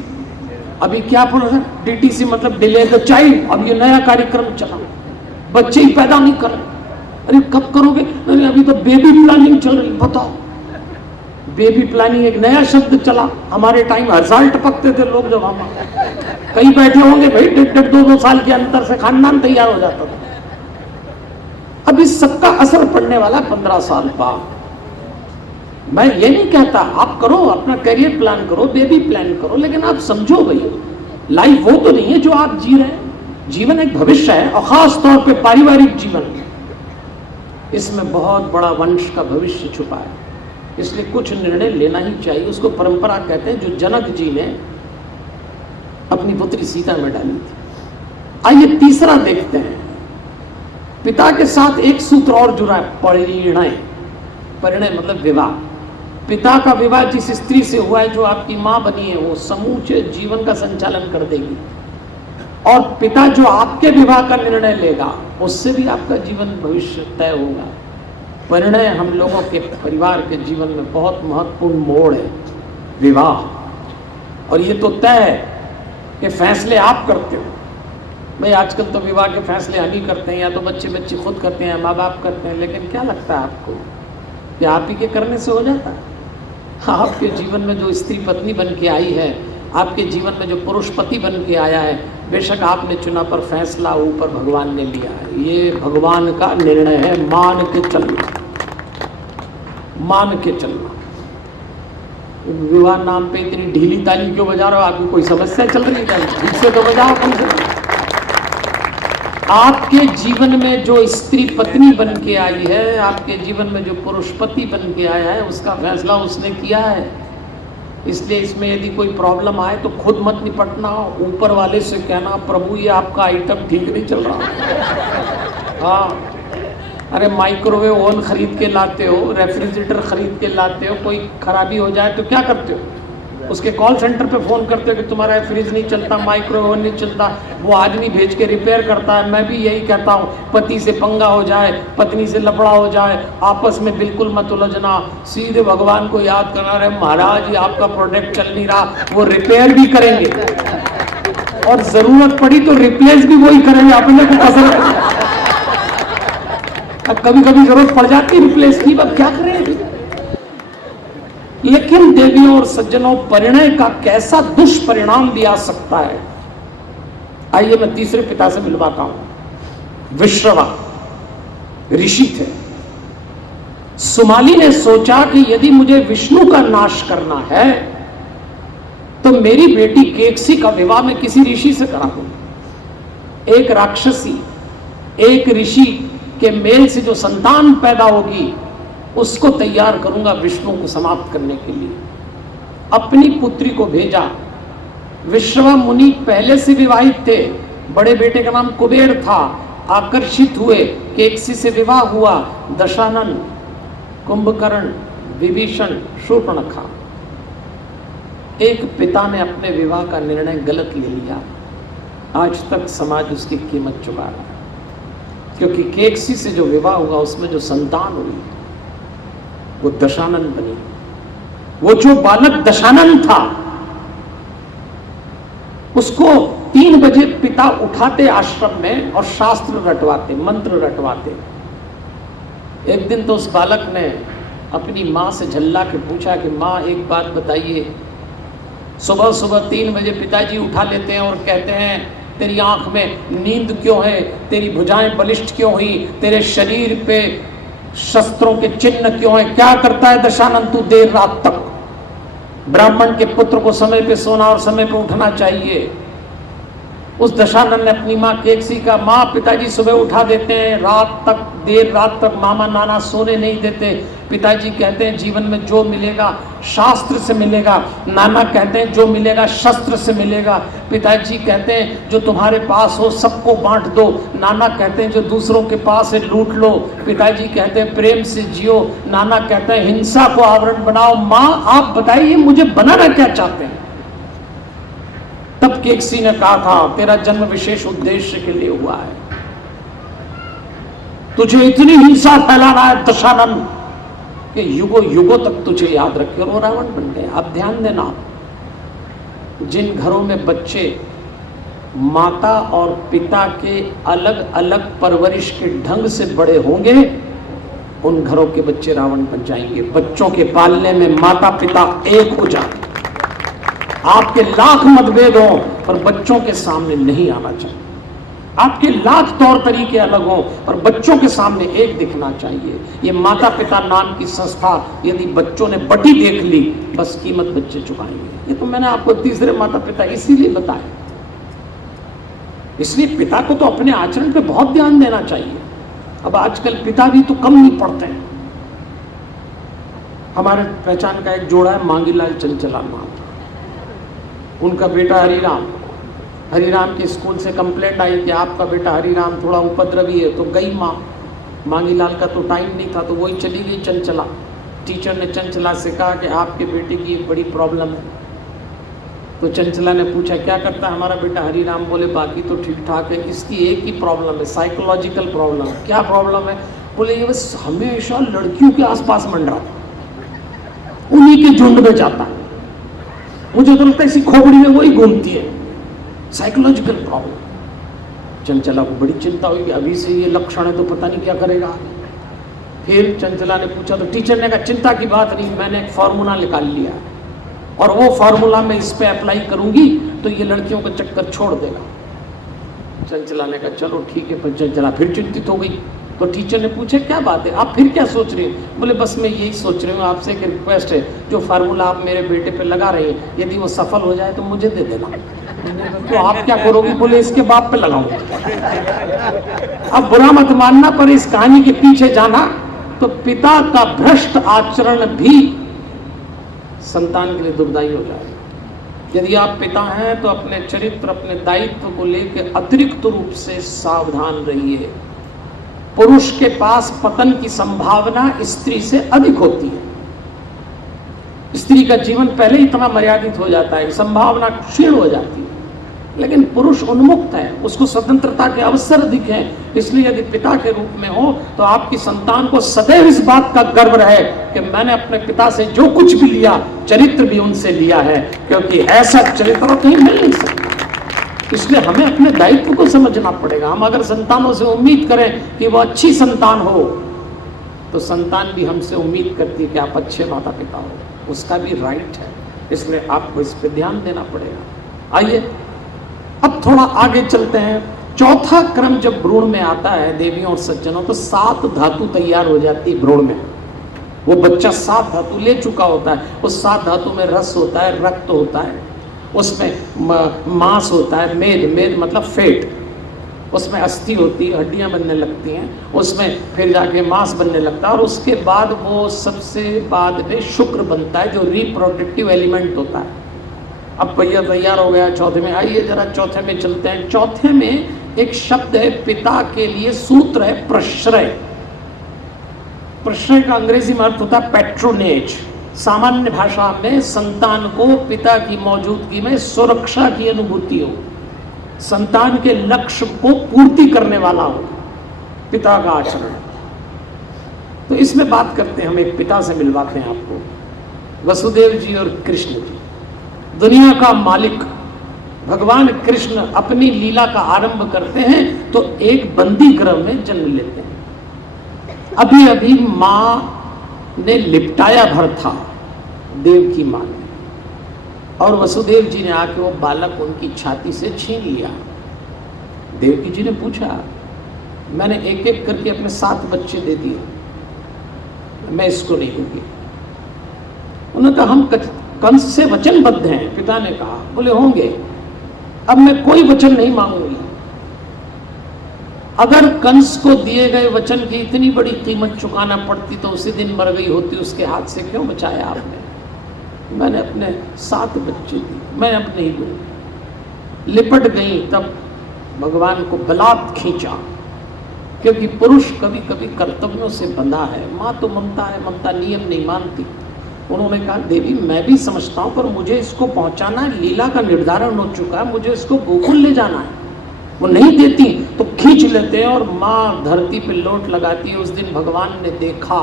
अभी क्या बोल रहे हैं? DTC मतलब डिले द चाइल्ड। अब ये नया कार्यक्रम चला, बच्चे ही पैदा नहीं कर रहे। अरे कब करोगे? अरे अभी तो बेबी प्लानिंग चल रही। बताओ, बेबी प्लानिंग एक नया शब्द चला। हमारे टाइम हजाल टपकते थे लोग, जब हम कहीं बैठे होंगे भाई, 1.5-2 साल के अंतर से खानदान तैयार हो जाता था। अब इस सबका असर पड़ने वाला 15 साल बाद। मैं ये नहीं कहता आप करो, अपना करियर प्लान करो, बेबी प्लान करो, लेकिन आप समझो भाई, लाइफ वो तो नहीं है जो आप जी रहे हैं। जीवन एक भविष्य है, और खास तौर पे पारिवारिक जीवन, इसमें बहुत बड़ा वंश का भविष्य छुपा है। इसलिए कुछ निर्णय लेना ही चाहिए। उसको परंपरा कहते हैं, जो जनक जी ने अपनी पुत्री सीता में डाली थी। आइए तीसरा देखते हैं। पिता के साथ एक सूत्र और जुड़ा है, परिणय। परिणय मतलब विवाह। पिता का विवाह जिस स्त्री से हुआ है, जो आपकी माँ बनी है, वो समूचे जीवन का संचालन कर देगी। और पिता जो आपके विवाह का निर्णय लेगा, उससे भी आपका जीवन भविष्य तय होगा। परिणय हम लोगों के परिवार के जीवन में बहुत महत्वपूर्ण मोड़ है, विवाह। और ये तो तय है कि फैसले आप करते हो। भाई आजकल तो विवाह के फैसले हम ही करते हैं, या तो बच्चे खुद करते हैं, माँ बाप करते हैं। लेकिन क्या लगता है आपको कि आप ही के करने से हो जाता है? आपके जीवन में जो स्त्री पत्नी बन के आई है, आपके जीवन में जो पुरुष पति बन के आया है, बेशक आपने चुना, पर फैसला ऊपर भगवान ने लिया है। ये भगवान का निर्णय है। मान के चलना, मान के चलना। विवाह नाम पे इतनी ढीली ताली क्यों बजा रहे हो? आपकी कोई समस्या चल रही है? ठीक से तो बजाओ कम से कम। आपके जीवन में जो स्त्री पत्नी बन के आई है, आपके जीवन में जो पुरुष पति बन के आया है, उसका फैसला उसने किया है। इसलिए इसमें यदि कोई प्रॉब्लम आए तो खुद मत निपटना, ऊपर वाले से कहना, प्रभु ये आपका आइटम ठीक नहीं चल रहा। हाँ, अरे माइक्रोवेव ओवन खरीद के लाते हो, रेफ्रिजरेटर खरीद के लाते हो, कोई खराबी हो जाए तो क्या करते हो? उसके कॉल सेंटर पे फोन करते हो कि तुम्हारा फ्रिज नहीं चलता, माइक्रोवेव ओवन नहीं चलता। वो आदमी भेज के रिपेयर करता है। मैं भी यही कहता हूँ, पति से पंगा हो जाए, पत्नी से लफड़ा हो जाए, आपस में बिल्कुल मत उलझना, सीधे भगवान को याद करना, अरे महाराज ये आपका प्रोडक्ट चल नहीं रहा। वो रिपेयर भी करेंगे, और जरूरत पड़ी तो रिप्लेस भी वही करेंगे, अपने को कसर। कभी कभी जरूरत पड़ जाती है रिप्लेस की, अब क्या करें? लेकिन देवियों और सज्जनों, परिणय का कैसा दुष्परिणाम भी आ सकता है। आइए मैं तीसरे पिता से मिलवाता हूं। विश्रवा ऋषि थे। सुमाली ने सोचा कि यदि मुझे विष्णु का नाश करना है तो मेरी बेटी केकसी का विवाह मैं किसी ऋषि से करा दूं। एक राक्षसी, एक ऋषि के मेल से जो संतान पैदा होगी, उसको तैयार करूंगा विष्णु को समाप्त करने के लिए। अपनी पुत्री को भेजा। विश्रवा मुनि पहले से विवाहित थे, बड़े बेटे का नाम कुबेर था। आकर्षित हुए केकसी से विवाह हुआ, दशानन, कुंभकर्ण, विभीषण, शूर्पणखा। एक पिता ने अपने विवाह का निर्णय गलत ले लिया, आज तक समाज उसकी कीमत चुका रहा है, क्योंकि केकसी से जो विवाह हुआ उसमें जो संतान हुई वो दशानन बनी। वो जो बालक दशानन था उसको 3 बजे पिता उठाते आश्रम में और शास्त्र रटवाते, मंत्र रटवाते। एक दिन तो उस बालक ने अपनी माँ से झल्ला के पूछा कि माँ एक बात बताइए, सुबह सुबह 3 बजे पिताजी उठा लेते हैं और कहते हैं तेरी आंख में नींद क्यों है, तेरी भुजाएं बलिष्ठ क्यों हुई, तेरे शरीर पे शस्त्रों के चिन्ह क्यों है, क्या करता है दशानन तू देर रात तक? ब्राह्मण के पुत्र को समय पे सोना और समय पे उठना चाहिए। उस दशानन ने अपनी माँ केकसी का, माँ पिताजी सुबह उठा देते हैं, रात तक, देर रात तक मामा नाना सोने नहीं देते। पिताजी कहते हैं जीवन में जो मिलेगा शास्त्र से मिलेगा, नाना कहते हैं जो मिलेगा शस्त्र से मिलेगा। पिताजी कहते हैं जो तुम्हारे पास हो सबको बांट दो, नाना कहते हैं जो दूसरों के पास है लूट लो। पिताजी कहते हैं प्रेम से जियो, नाना कहते हैं हिंसा को आवरण बनाओ। माँ आप बताइए मुझे बनाना क्या चाहते हैं? तब केकसी ने कहा था तेरा जन्म विशेष उद्देश्य के लिए हुआ है, तुझे इतनी हिंसा फैलाना है दशानन कि युगों युगों तक तुझे याद रखे। और वो रावण बन गए। अब ध्यान देना, जिन घरों में बच्चे माता और पिता के अलग अलग परवरिश के ढंग से बड़े होंगे उन घरों के बच्चे रावण बन जाएंगे। बच्चों के पालने में माता पिता एक हो जाए, आपके लाख मतभेद हो पर बच्चों के सामने नहीं आना चाहिए। आपके लाख तौर तरीके अलग हों पर बच्चों के सामने एक दिखना चाहिए। ये माता पिता नाम की संस्था यदि बच्चों ने बटी देख ली बस कीमत बच्चे चुकाएंगे। ये तो मैंने आपको तीसरे माता पिता इसीलिए बताया। इसलिए पिता को तो अपने आचरण पे बहुत ध्यान देना चाहिए। अब आजकल पिता भी तो कम नहीं पढ़ते हैं। हमारे पहचान का एक जोड़ा है मांगीलाल चंचला नाम, उनका बेटा हरिराम। हरिराम के स्कूल से कंप्लेंट आई कि आपका बेटा हरिराम थोड़ा उपद्रवी है, तो गई माँ। मांगीलाल का तो टाइम नहीं था तो वही चली गई चंचला। टीचर ने चंचला से कहा कि आपके बेटे की एक बड़ी प्रॉब्लम है। तो चंचला ने पूछा क्या करता है हमारा बेटा हरिराम? बोले बाकी तो ठीक ठाक है, इसकी एक ही प्रॉब्लम है, साइकोलॉजिकल प्रॉब्लम। क्या प्रॉब्लम है? बोले ये बस हमेशा लड़कियों के आसपास मंडराता, उन्हीं के झुंड में जाता है, मुझे तो लगता है इसी खोपड़ी में वही घूमती है, साइकोलॉजिकल प्रॉब्लम। चंचला को बड़ी चिंता हुई कि अभी से ये लक्षण है तो पता नहीं क्या करेगा। फिर चंचला ने पूछा तो टीचर ने कहा चिंता की बात नहीं, मैंने एक फार्मूला निकाल लिया और वो फार्मूला मैं इस पे अप्लाई करूंगी तो ये लड़कियों का चक्कर छोड़ देगा। चंचला ने कहा चलो ठीक है। पर चंचला फिर चिंतित हो गई। तो टीचर ने पूछा क्या बात है, आप फिर क्या सोच रहे हैं? बोले बस मैं यही सोच रही हूँ, आपसे एक रिक्वेस्ट है, जो फार्मूला आप मेरे बेटे पे लगा रहे हैं यदि वो सफल हो जाए तो मुझे दे देना। तो आप क्या करोगी? बोले इसके बाप पे लगाऊंगा। अब बुरा मत मानना पर इस कहानी के पीछे जाना तो पिता का भ्रष्ट आचरण भी संतान के लिए दुर्दायी हो जाएगा। यदि आप पिता हैं तो अपने चरित्र, अपने दायित्व को लेकर अतिरिक्त रूप से सावधान रहिए। पुरुष के पास पतन की संभावना स्त्री से अधिक होती है। स्त्री का जीवन पहले ही इतना मर्यादित हो जाता है, संभावना क्षीण हो जाती है, लेकिन पुरुष उन्मुक्त है, उसको स्वतंत्रता के अवसर अधिक हैं। इसलिए यदि पिता के रूप में हो तो आपकी संतान को सदैव इस बात का गर्व रहे कि मैंने अपने पिता से जो कुछ भी लिया चरित्र भी उनसे लिया है, क्योंकि ऐसा चरित्र कहीं मिल नहीं सकता। इसलिए हमें अपने दायित्व को समझना पड़ेगा। हम अगर संतानों से उम्मीद करें कि वो अच्छी संतान हो तो संतान भी हमसे उम्मीद करती है कि आप अच्छे माता पिता हो, उसका भी राइट है। इसलिए आपको इस पर ध्यान देना पड़ेगा। आइए अब थोड़ा आगे चलते हैं। चौथा क्रम जब भ्रूण में आता है देवियों और सज्जनों तो 7 धातु तैयार हो जाती है भ्रूण में। वो बच्चा 7 धातु ले चुका होता है। उस 7 धातु में रस होता है, रक्त होता है, उसमें मांस होता है, मेद मतलब फेट, उसमें अस्थि होती है, हड्डियां बनने लगती हैं, उसमें फिर जाके मांस बनने लगता है और उसके बाद वो सबसे बाद में शुक्र बनता है जो रिप्रोडक्टिव एलिमेंट होता है। अब भैया तैयार हो गया चौथे में। आइए जरा चौथे में चलते हैं। चौथे में एक शब्द है पिता के लिए, सूत्र है प्रश्रय। प्रश्रय का अंग्रेजी में अर्थ होता है पैट्रोनेज। सामान्य भाषा में संतान को पिता की मौजूदगी में सुरक्षा की अनुभूति हो, संतान के लक्ष्य को पूर्ति करने वाला हो पिता का आचरण। तो इसमें बात करते हैं, हम एक पिता से मिलवाते हैं आपको, वसुदेव जी और कृष्ण जी। दुनिया का मालिक भगवान कृष्ण अपनी लीला का आरंभ करते हैं तो एक बंदी गृह में जन्म लेते हैं। अभी अभी मां ने लिपटाया भर था, देव की मां ने, और वसुदेव जी ने आके वो बालक उनकी छाती से छीन लिया। देवकी जी ने पूछा, मैंने एक एक करके अपने 7 बच्चे दे दिए, मैं इसको नहीं दूंगी। उन्होंने कहा हम कंस से वचनबद्ध हैं। पिता ने कहा, बोले होंगे, अब मैं कोई वचन नहीं मांगूंगी। अगर कंस को दिए गए वचन की इतनी बड़ी कीमत चुकाना पड़ती तो उसी दिन मर गई होती, उसके हाथ से क्यों बचाया आपने? मैंने अपने 7 बच्चे दिए, मैं अब नहीं दूंगी। लिपट गई, तब भगवान को बलात् खींचा, क्योंकि पुरुष कभी कभी कर्तव्यों से बंधा है। माँ तो ममता है, ममता नियम नहीं मानती। उन्होंने कहा, देवी मैं भी समझता हूँ, पर मुझे इसको पहुंचाना है, लीला का निर्धारण हो चुका है, मुझे इसको गोकुल ले जाना है। वो नहीं देती तो खींच लेते हैं और माँ धरती पे लोट लगाती है। उस दिन भगवान ने देखा,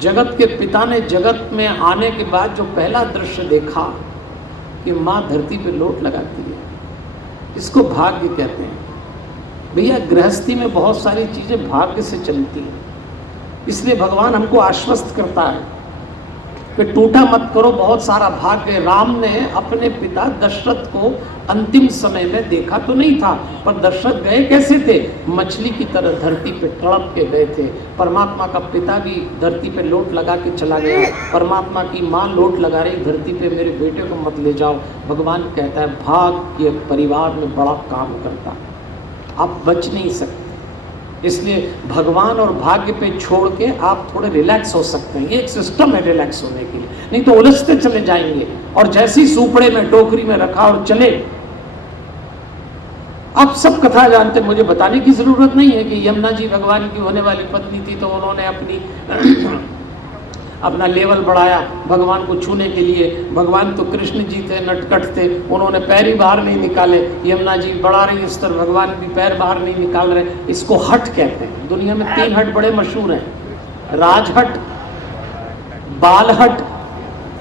जगत के पिता ने जगत में आने के बाद जो पहला दृश्य देखा कि माँ धरती पे लोट लगाती है, इसको भाग्य कहते हैं। भैया गृहस्थी में बहुत सारी चीजें भाग्य से चलती हैं, इसलिए भगवान हमको आश्वस्त करता है कि टूटा मत करो, बहुत सारा भाग्य। राम ने अपने पिता दशरथ को अंतिम समय में देखा तो नहीं था, पर दशरथ गए कैसे थे? मछली की तरह धरती पे तड़प के गए थे। परमात्मा का पिता भी धरती पे लोट लगा के चला गया। परमात्मा की माँ लोट लगा रही धरती पे, मेरे बेटे को मत ले जाओ। भगवान कहता है भाग्य परिवार में बड़ा काम करता है, आप बच नहीं सकते। इसलिए भगवान और भाग्य पे छोड़ के आप थोड़े रिलैक्स हो सकते हैं। ये एक सिस्टम है रिलैक्स होने के लिए, नहीं तो उलझते चले जाएंगे। और जैसी सुपड़े में टोकरी में रखा और चले। आप सब कथा जानते, मुझे बताने की जरूरत नहीं है कि यमुना जी भगवान की होने वाली पत्नी थी, तो उन्होंने अपना लेवल बढ़ाया भगवान को छूने के लिए। भगवान तो कृष्ण जी थे, नटखट थे, उन्होंने पैर ही बाहर नहीं निकाले। यमुना जी बढ़ा रही स्तर, भगवान भी पैर बाहर नहीं निकाल रहे। इसको हट कहते हैं। दुनिया में 3 हट बड़े मशहूर हैं, राजहट, बालहट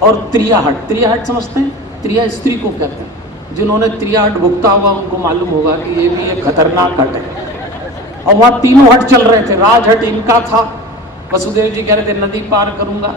और त्रियाहट। त्रियाहट समझते हैं? त्रिया स्त्री को कहते हैं। जिन्होंने त्रियाहट भुगता हुआ उनको मालूम होगा कि ये भी एक खतरनाक हट है। और वहाँ तीनों हट चल रहे थे। राजहट इनका था, वसुदेव जी कह रहे थे नदी पार करूंगा।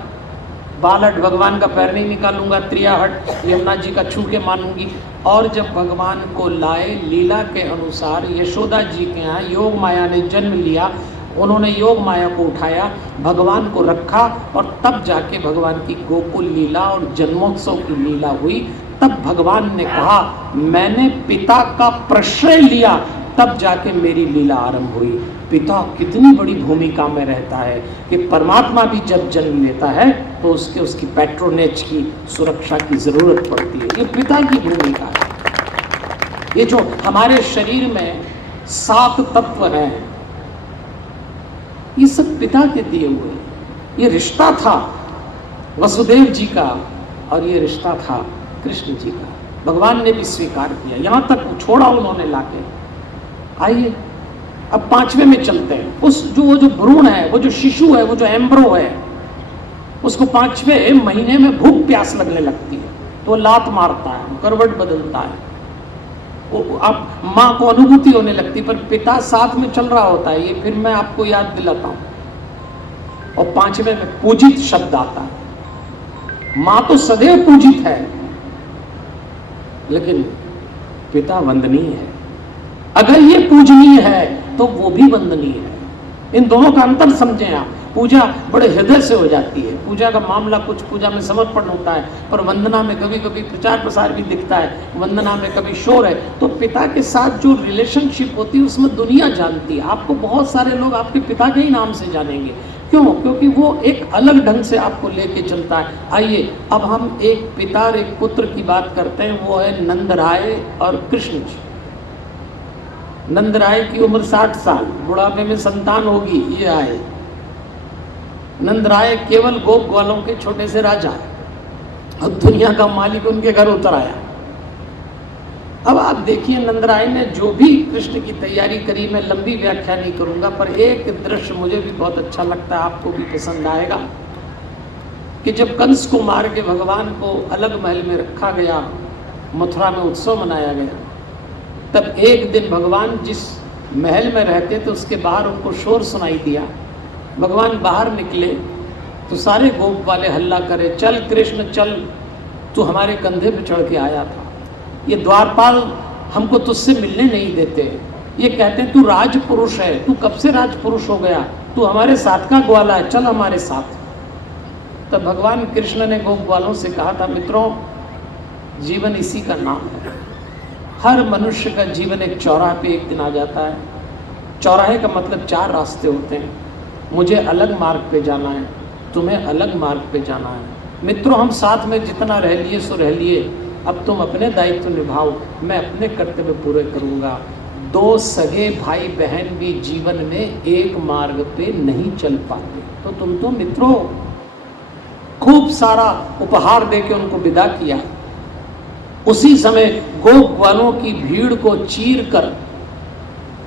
बालहट भगवान का पैर नहीं निकालूंगा। त्रियाहट यमुना जी का छू के मानूंगी। और जब भगवान को लाए लीला के अनुसार, यशोदा जी के यहाँ योग माया ने जन्म लिया, उन्होंने योग माया को उठाया, भगवान को रखा, और तब जाके भगवान की गोकुल लीला और जन्मोत्सव की लीला हुई। तब भगवान ने कहा मैंने पिता का प्रश्रय लिया, तब जाके मेरी लीला आरंभ हुई। पिता कितनी बड़ी भूमिका में रहता है कि परमात्मा भी जब जन्म लेता है तो उसकी पैट्रोनेज की सुरक्षा की जरूरत पड़ती है। ये पिता की भूमिका है। ये जो हमारे शरीर में 7 तत्व हैं, ये सब पिता के दिए हुए। ये रिश्ता था वसुदेव जी का और ये रिश्ता था कृष्ण जी का। भगवान ने भी स्वीकार किया, यहां तक छोड़ा उन्होंने लाके। आइए अब 5वें में चलते हैं। वो जो भ्रूण है, वो जो शिशु है, वो जो एम्ब्रो है, उसको 5वें महीने में भूख प्यास लगने लगती है, तो लात मारता है, करवट बदलता है। अब माँ को अनुभूति होने लगती, पर पिता साथ में चल रहा होता है। ये फिर मैं आपको याद दिलाता हूं। और 5वें में पूजित शब्द आता है। माँ तो सदैव पूजित है, लेकिन पिता वंदनीय है। अगर ये पूजनीय है तो वो भी वंदनीय है। इन दोनों का अंतर समझें आप। पूजा बड़े हृदय से हो जाती है। पूजा का मामला कुछ, पूजा में समर्पण होता है, पर वंदना में कभी कभी प्रचार प्रसार भी दिखता है, वंदना में कभी शोर है। तो पिता के साथ जो रिलेशनशिप होती है उसमें दुनिया जानती है। आपको बहुत सारे लोग आपके पिता के ही नाम से जानेंगे। क्यों? क्योंकि वो एक अलग ढंग से आपको लेके चलता है। आइए अब हम एक पिता और एक पुत्र की बात करते हैं, वो है नंद राय और कृष्ण जी। नंदराय की उम्र 60 साल, बुढ़ापे में संतान होगी, ये आए। नंदराय केवल गोप ग्वालों के छोटे से राजा, और दुनिया का मालिक उनके घर उतर आया। अब आप देखिए नंदराय ने जो भी कृष्ण की तैयारी करी, मैं लंबी व्याख्या नहीं करूंगा, पर एक दृश्य मुझे भी बहुत अच्छा लगता है, आपको भी पसंद आएगा, कि जब कंस को मार के भगवान को अलग महल में रखा गया, मथुरा में उत्सव मनाया गया, तब एक दिन भगवान जिस महल में रहते थे उसके बाहर उनको शोर सुनाई दिया। भगवान बाहर निकले तो सारे गोप वाले हल्ला करे, चल कृष्ण चल, तू हमारे कंधे पे चढ़ के आया था, ये द्वारपाल हमको तुझसे मिलने नहीं देते, ये कहते तू राजपुरुष है, तू कब से राजपुरुष हो गया, तू हमारे साथ का ग्वाला है, चल हमारे साथ। तब भगवान कृष्ण ने गोप ग्वालों से कहा था, मित्रों जीवन इसी का नाम है, हर मनुष्य का जीवन एक चौराहे पे एक दिन आ जाता है। चौराहे का मतलब 4 रास्ते होते हैं, मुझे अलग मार्ग पे जाना है, तुम्हें अलग मार्ग पे जाना है। मित्रों हम साथ में जितना रह लिए सो रह लिए, अब तुम अपने दायित्व निभाओ, मैं अपने कर्तव्य पूरे करूंगा। 2 सगे भाई बहन भी जीवन में एक मार्ग पे नहीं चल पाते, तो तुम तो मित्रों, खूब सारा उपहार देके उनको विदा किया। उसी समय गोप ग्वालों की भीड़ को चीर कर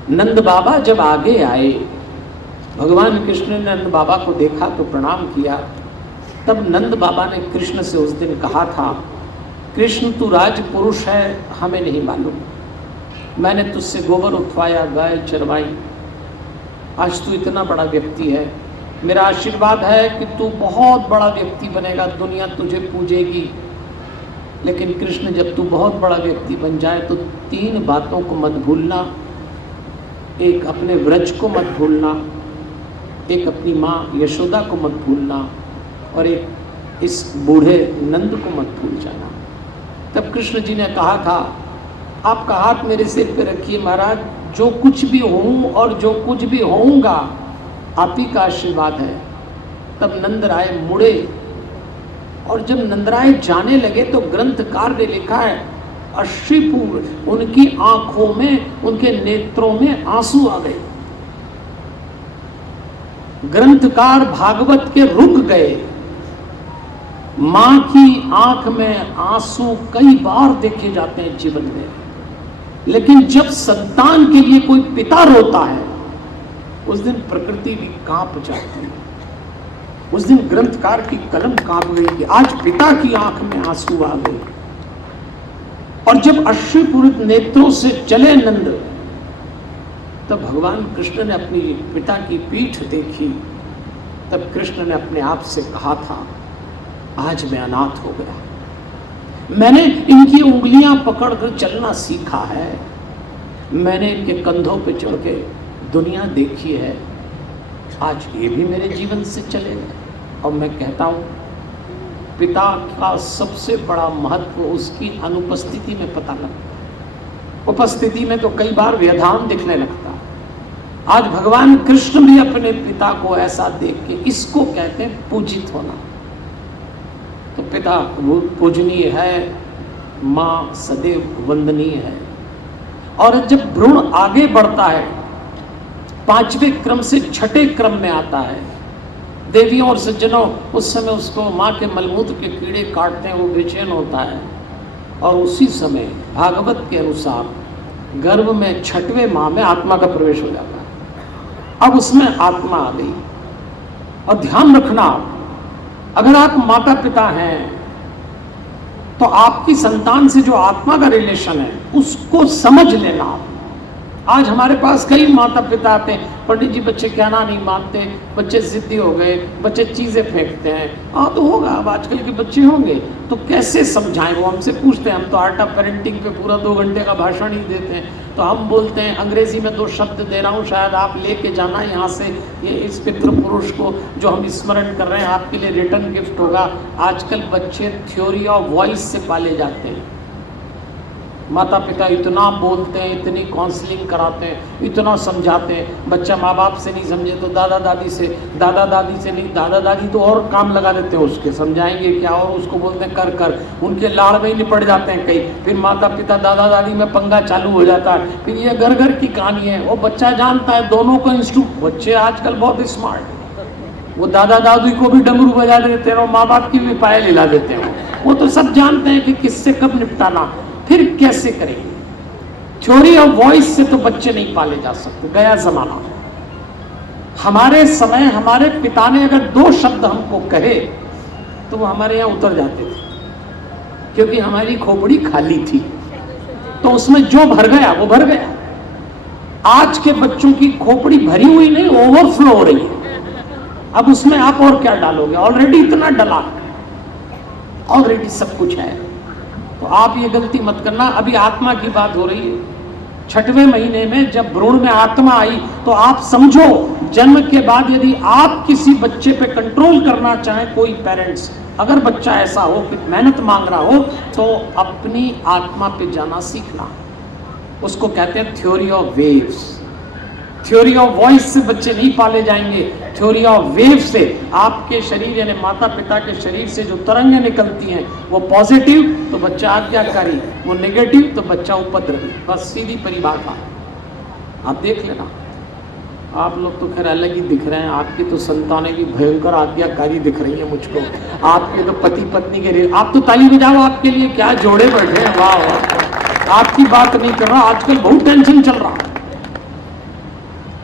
नंद बाबा जब आगे आए, भगवान कृष्ण ने नंद बाबा को देखा तो प्रणाम किया। तब नंद बाबा ने कृष्ण से उस दिन कहा था, कृष्ण तू राजपुरुष है, हमें नहीं मालूम, मैंने तुझसे गोबर उठवाया, गाय चरवाई, आज तू इतना बड़ा व्यक्ति है, मेरा आशीर्वाद है कि तू बहुत बड़ा व्यक्ति बनेगा, दुनिया तुझे पूजेगी। लेकिन कृष्ण जब तू बहुत बड़ा व्यक्ति बन जाए तो 3 बातों को मत भूलना, एक अपने व्रज को मत भूलना, एक अपनी माँ यशोदा को मत भूलना, और एक इस बूढ़े नंद को मत भूल जाना। तब कृष्ण जी ने कहा था, आपका हाथ मेरे सिर पे रखिए महाराज, जो कुछ भी हूँ और जो कुछ भी होऊंगा आप ही का आशीर्वाद है। तब नंदराय मुड़े, और जब नंदराय जाने लगे तो ग्रंथकार ने लिखा है, अश्रुपूर उनकी आंखों में, उनके नेत्रों में आंसू आ गए। ग्रंथकार भागवत के रुक गए। मां की आंख में आंसू कई बार देखे जाते हैं जीवन में, लेकिन जब संतान के लिए कोई पिता रोता है उस दिन प्रकृति भी कांप जाती है। उस दिन ग्रंथकार की कलम कांप गई कि आज पिता की आंख में आंसू आ गए। और जब अश्रुपूरित नेत्रों से चले नंद, तब भगवान कृष्ण ने अपनी पिता की पीठ देखी। तब कृष्ण ने अपने आप से कहा था, आज मैं अनाथ हो गया, मैंने इनकी उंगलियां पकड़कर चलना सीखा है, मैंने इनके कंधों पे चढ़ के दुनिया देखी है, आज ये भी मेरे जीवन से चलेगा। और मैं कहता हूँ पिता का सबसे बड़ा महत्व उसकी अनुपस्थिति में पता लगता है, उपस्थिति में तो कई बार व्यवधान दिखने लगता है। आज भगवान कृष्ण भी अपने पिता को ऐसा देख के, इसको कहते हैं पूजित होना। तो पिता पूजनीय है, माँ सदैव वंदनीय है। और जब भ्रूण आगे बढ़ता है, 5वें क्रम से 6ठे क्रम में आता है, देवियों और सज्जनों उस समय उसको माँ के मलमूत्र के कीड़े काटते हैं, वो बेचैन होता है। और उसी समय भागवत के अनुसार गर्भ में 6वें माह में आत्मा का प्रवेश हो जाता है। अब उसमें आत्मा आ गई। और ध्यान रखना, अगर आप माता पिता हैं तो आपकी संतान से जो आत्मा का रिलेशन है उसको समझ लेना। आज हमारे पास कई माता पिता आते हैं, पंडित जी बच्चे कहना नहीं मानते, बच्चे जिद्दी हो गए, बच्चे चीज़ें फेंकते हैं। हाँ तो होगा, अब आजकल के बच्चे होंगे तो कैसे समझाएं। वो हमसे पूछते हैं, हम तो आर्ट ऑफ पेरेंटिंग पे पूरा 2 घंटे का भाषण ही देते हैं, तो हम बोलते हैं अंग्रेजी में 2 शब्द दे रहा हूँ, शायद आप लेके जाना यहाँ से, ये इस पितृ पुरुष को जो हम स्मरण कर रहे हैं आपके लिए रिटर्न गिफ्ट होगा। आजकल बच्चे थ्योरी ऑफ वॉइस से पाले जाते हैं। माता पिता इतना बोलते हैं, इतनी काउंसलिंग कराते हैं, इतना समझाते हैं, बच्चा माँ बाप से नहीं समझे तो दादा दादी से नहीं, दादा दादी तो और काम लगा देते हैं उसके, समझाएंगे क्या, और उसको बोलते हैं कर उनके लाड़ में ही निपट जाते हैं कई, फिर माता पिता दादा दादी में पंगा चालू हो जाता है। फिर ये घर घर की कहानी है। वो बच्चा जानता है दोनों को इंस्ट्रूमेंट, बच्चे आजकल बहुत स्मार्ट है, वो दादा दादी को भी डमरू बजा देते हैं और माँ बाप की भी पायल हिला देते हैं। वो तो सब जानते हैं कि किससे कब निपटाना, फिर कैसे करेंगे। थ्योरी ऑफ वॉइस से तो बच्चे नहीं पाले जा सकते, गया जमाना। हमारे समय हमारे पिता ने अगर 2 शब्द हमको कहे तो वो हमारे यहाँ उतर जाते थे, क्योंकि हमारी खोपड़ी खाली थी, तो उसमें जो भर गया वो भर गया। आज के बच्चों की खोपड़ी भरी हुई नहीं, ओवरफ्लो हो रही है। अब उसमें आप और क्या डालोगे, ऑलरेडी इतना डला, ऑलरेडी सब कुछ है। तो आप ये गलती मत करना। अभी आत्मा की बात हो रही है, 6वें महीने में जब भ्रूण में आत्मा आई तो आप समझो, जन्म के बाद यदि आप किसी बच्चे पे कंट्रोल करना चाहें, कोई पेरेंट्स, अगर बच्चा ऐसा हो कि मेहनत मांग रहा हो, तो अपनी आत्मा पे जाना सीखना। उसको कहते हैं theory of waves. Theory of voice से बच्चे नहीं पाले जाएंगे, थ्योरी ऑफ वेव से आपके शरीर यानी माता पिता के शरीर से जो तरंगें निकलती हैं वो पॉजिटिव तो बच्चा आज्ञाकारी, वो नेगेटिव तो बच्चा उपद्रवी। बस सीधी परिभाषा, आप देख लेना। आप लोग तो खैर अलग ही दिख रहे हैं, आपकी तो संतानें भी भयंकर आज्ञाकारी दिख रही है मुझको। आपके तो पति पत्नी के, आप तो ताली बजाओ, आपके लिए क्या जोड़े बैठे हैं, वाह वाह। आपकी बात नहीं कर रहा, आजकल बहुत टेंशन चल रहा,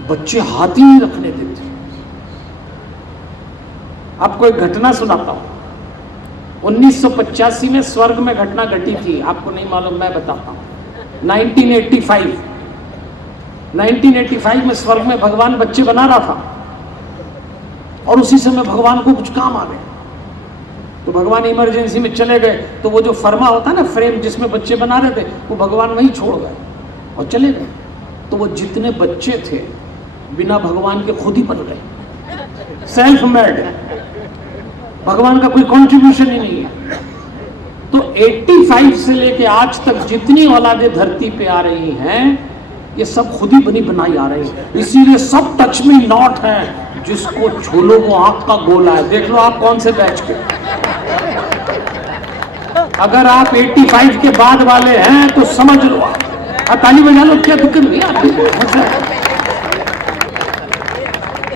बच्चे हाथ ही नहीं रखने देते। आपको एक घटना सुनाता हूं। 1985 में स्वर्ग में घटना घटी थी, आपको नहीं मालूम, मैं बताता हूं। 1985 में स्वर्ग में भगवान बच्चे बना रहा था, और उसी समय भगवान को कुछ काम आ गया, तो भगवान इमरजेंसी में चले गए। तो वो जो फर्मा होता है ना, फ्रेम जिसमें बच्चे बना रहे थे, वो भगवान वहीं छोड़ गए और चले गए। तो वो जितने बच्चे थे बिना भगवान के खुद ही बन गए, सेल्फ मेड, भगवान का कोई कंट्रीब्यूशन ही नहीं है। तो 85 से लेके आज तक जितनी औलादें धरती पे आ रही हैं, ये सब खुद ही बनी बनाई आ रही है। इसीलिए सब टच मी नॉट है, जिसको छू लो वो आंख का गोला है। देख लो आप कौन से बैच के। अगर आप 85 के बाद वाले हैं तो समझ लो, आप ताली बजा लो, क्या दिक्कत नहीं आपकी।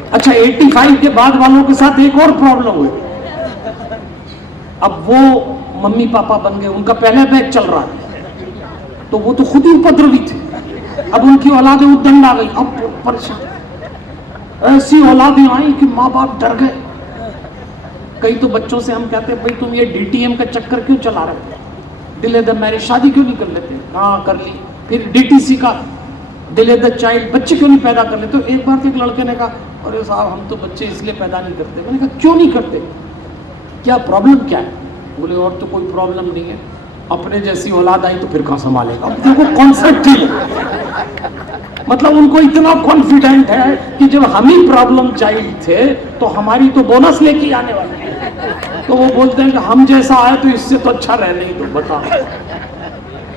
अच्छा, 85 के बाद वालों के साथ एक और प्रॉब्लम हुई। अब वो मम्मी पापा बन गए, उनका पहला बैच चल रहा है, तो वो तो खुद ही उपद्रवी थे। अब उनकी औलादें उद्दंड आ गई, अब परेशान। ऐसी औलादें आई कि माँ बाप डर गए। कई तो बच्चों से हम कहते हैं, भाई तुम ये DTM का चक्कर क्यों चला रहे हो, डिले द मैरिज, शादी क्यों नहीं कर लेते? हाँ कर ली। फिर DTC का डिले द चाइल्ड, बच्चे क्यों नहीं पैदा कर लेते? तो एक बार तो एक लड़के ने कहा, अरे साहब हम तो बच्चे इसलिए पैदा नहीं करते। मैंने कहा क्यों नहीं करते, क्या प्रॉब्लम क्या है? बोले और तो कोई प्रॉब्लम नहीं है, अपने जैसी औलाद आई तो फिर कहाँ संभालेगा। देखो कॉन्सेप्ट ही, मतलब उनको इतना कॉन्फिडेंट है कि जब हम ही प्रॉब्लम चाइल्ड थे तो हमारी तो बोनस लेके आने वाले हैं। तो वो बोलते हैं कि हम जैसा आए तो इससे तो अच्छा रह नहीं, तो बताओ।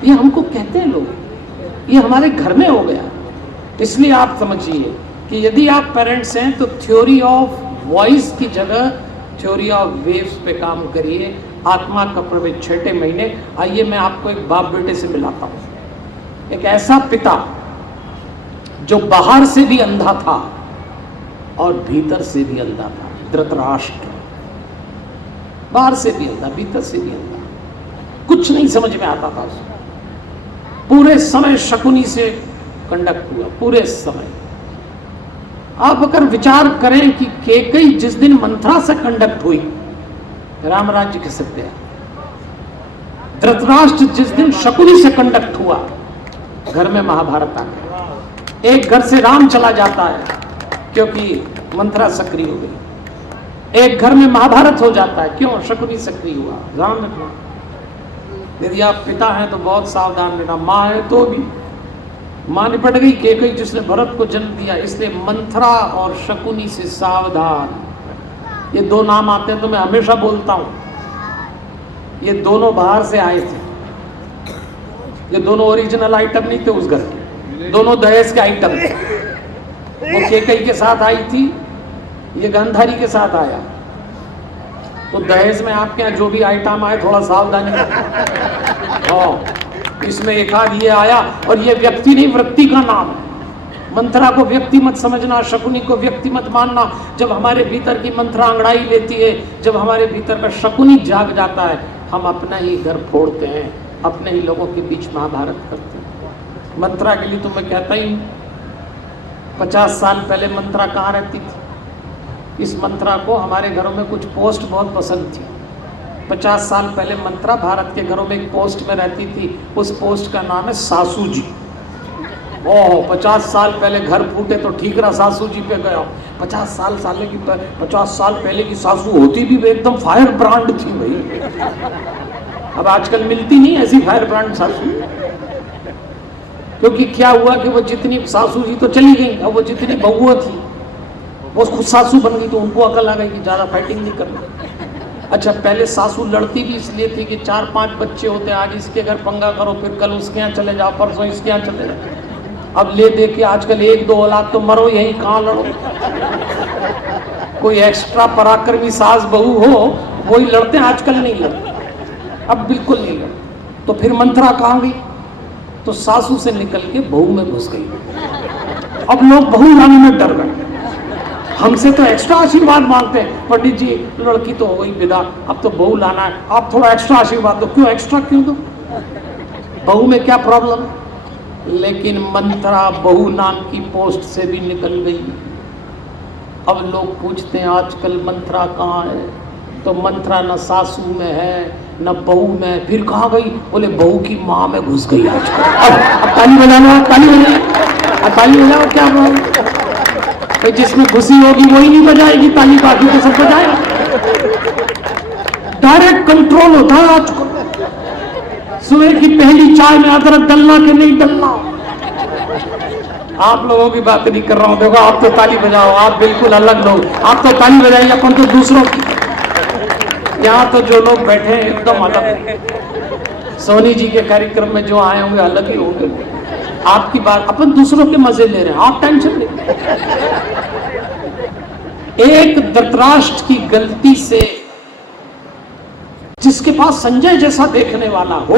ये हमको कहते हैं लोग, ये हमारे घर में हो गया। इसलिए आप समझिए कि यदि आप पेरेंट्स हैं तो थ्योरी ऑफ वॉइस की जगह थ्योरी ऑफ वेव्स पे काम करिए। आत्मा का प्रवेश 6ठे महीने। आइए मैं आपको एक बाप बेटे से मिलाता हूं। एक ऐसा पिता जो बाहर से भी अंधा था और भीतर से भी अंधा था, धृतराष्ट्र। बाहर से भी अंधा, भीतर से भी अंधा, कुछ नहीं समझ में आता था उसको। पूरे समय शकुनी से कंडक्ट हुआ, पूरे समय। आप अगर विचार करें कि केकई जिस दिन मंथरा से कंडक्ट हुई, राम राज्य कह सकते हैं, धृतराष्ट्र जिस दिन शकुनी से कंडक्ट हुआ, घर में महाभारत आ गया। एक घर से राम चला जाता है क्योंकि मंथरा सक्रिय हो गई, एक घर में महाभारत हो जाता है, क्यों? शकुनी सक्रिय हुआ। ध्यान रखना, यदि आप पिता हैं तो बहुत सावधान रहना। माँ है तो भी, माँ निपट गई केकई जिसने भरत को जन्म दिया, इसलिए मंथरा और शकुनी से सावधान। ये दो नाम आते हैं तो मैं हमेशा बोलता हूं, ये दोनों बाहर से आए थे। ये दोनों ओरिजिनल आइटम नहीं थे उस घर के, दोनों दहेज के आइटम थे। वो केकई के साथ आई थी, ये गांधारी के साथ आया। तो दहेज में आपके यहाँ जो भी आइटम आए थोड़ा सावधानी। इसमें एक आध ये आया, और ये व्यक्ति नहीं वृत्ति का नाम है। मंत्रा को व्यक्ति मत समझना, शकुनी को व्यक्ति मत मानना। जब हमारे भीतर की मंत्रा अंगड़ाई लेती है, जब हमारे भीतर का शकुनी जाग जाता है, हम अपना ही घर फोड़ते हैं, अपने ही लोगों के बीच महाभारत करते हैं। मंत्रा के लिए तो मैं कहता ही 50 साल पहले मंत्रा कहाँ रहती थी। इस मंत्रा को हमारे घरों में कुछ पोस्ट बहुत पसंद थी। 50 साल पहले मंत्रा भारत के घरों में एक पोस्ट में रहती थी, उस पोस्ट का नाम है सासू जी। ओह 50 साल पहले घर फूटे तो ठीक रहा, सासू जी पे गया। 50 साल पहले की सासू होती भी एकदम फायर ब्रांड थी भाई। अब आजकल मिलती नहीं ऐसी फायर ब्रांड सासू। क्योंकि क्या हुआ कि वो जितनी सासू जी तो चली गई, अब वो जितनी बहुआ थी वो खुद सासू बन गई, तो उनको अकल आ गई कि ज्यादा फाइटिंग नहीं करना। अच्छा, पहले सासू लड़ती भी इसलिए थी कि 4-5 बच्चे होते, आज इसके घर पंगा करो, फिर कल उसके यहाँ चले जाओ, परसों इसके यहाँ चले जाओ। अब ले दे के आजकल 1-2 औलाद तो मरो यही, कहाँ लड़ो। कोई एक्स्ट्रा पराक्रमी सास बहू हो वही लड़ते हैं, आजकल नहीं लड़ते, अब बिल्कुल नहीं लड़ते। तो फिर मंत्रा कहाँ गई, तो सासू से निकल के बहू में घुस गई। अब लोग बहू लाने में डर गए, हमसे तो एक्स्ट्रा आशीर्वाद मांगते हैं। पंडित जी लड़की तो हो गई विदा, अब तो बहू लाना है, आप थोड़ा एक्स्ट्रा आशीर्वाद दो। क्यों एक्स्ट्रा क्यों दो, बहू में क्या प्रॉब्लम। लेकिन मंत्रा बहू नाम की पोस्ट से भी निकल गई। अब लोग पूछते हैं आजकल मंत्रा कहाँ है, तो मंत्रा न सासू में है न बहू में, फिर कहाँ गई, बोले बहू की माँ में घुस गई आजकल। अब ताली बजाना, ताली बजाओ, ताली बजाओ, क्या बात। तो जिसमें खुशी होगी वही नहीं बजाएगी ताली, बाकी तो सब बजाएगा। डायरेक्ट कंट्रोल होता है आजकल। सुबह की पहली चाय में अदरक डलना कि नहीं डलना। आप लोगों की बात नहीं कर रहा हूं, देखो आप तो ताली बजाओ, आप बिल्कुल अलग लोग, आप तो ताली बजाइए, अपन तो दूसरों की। यहाँ तो जो लोग बैठे हैं एकदम अलग। सोनी जी के कार्यक्रम में जो आए होंगे अलग ही होंगे। आपकी बात, अपन दूसरों के मजे ले रहे हैं, आप टेंशन नहीं। एक धृतराष्ट्र की गलती से जिसके पास संजय जैसा देखने वाला हो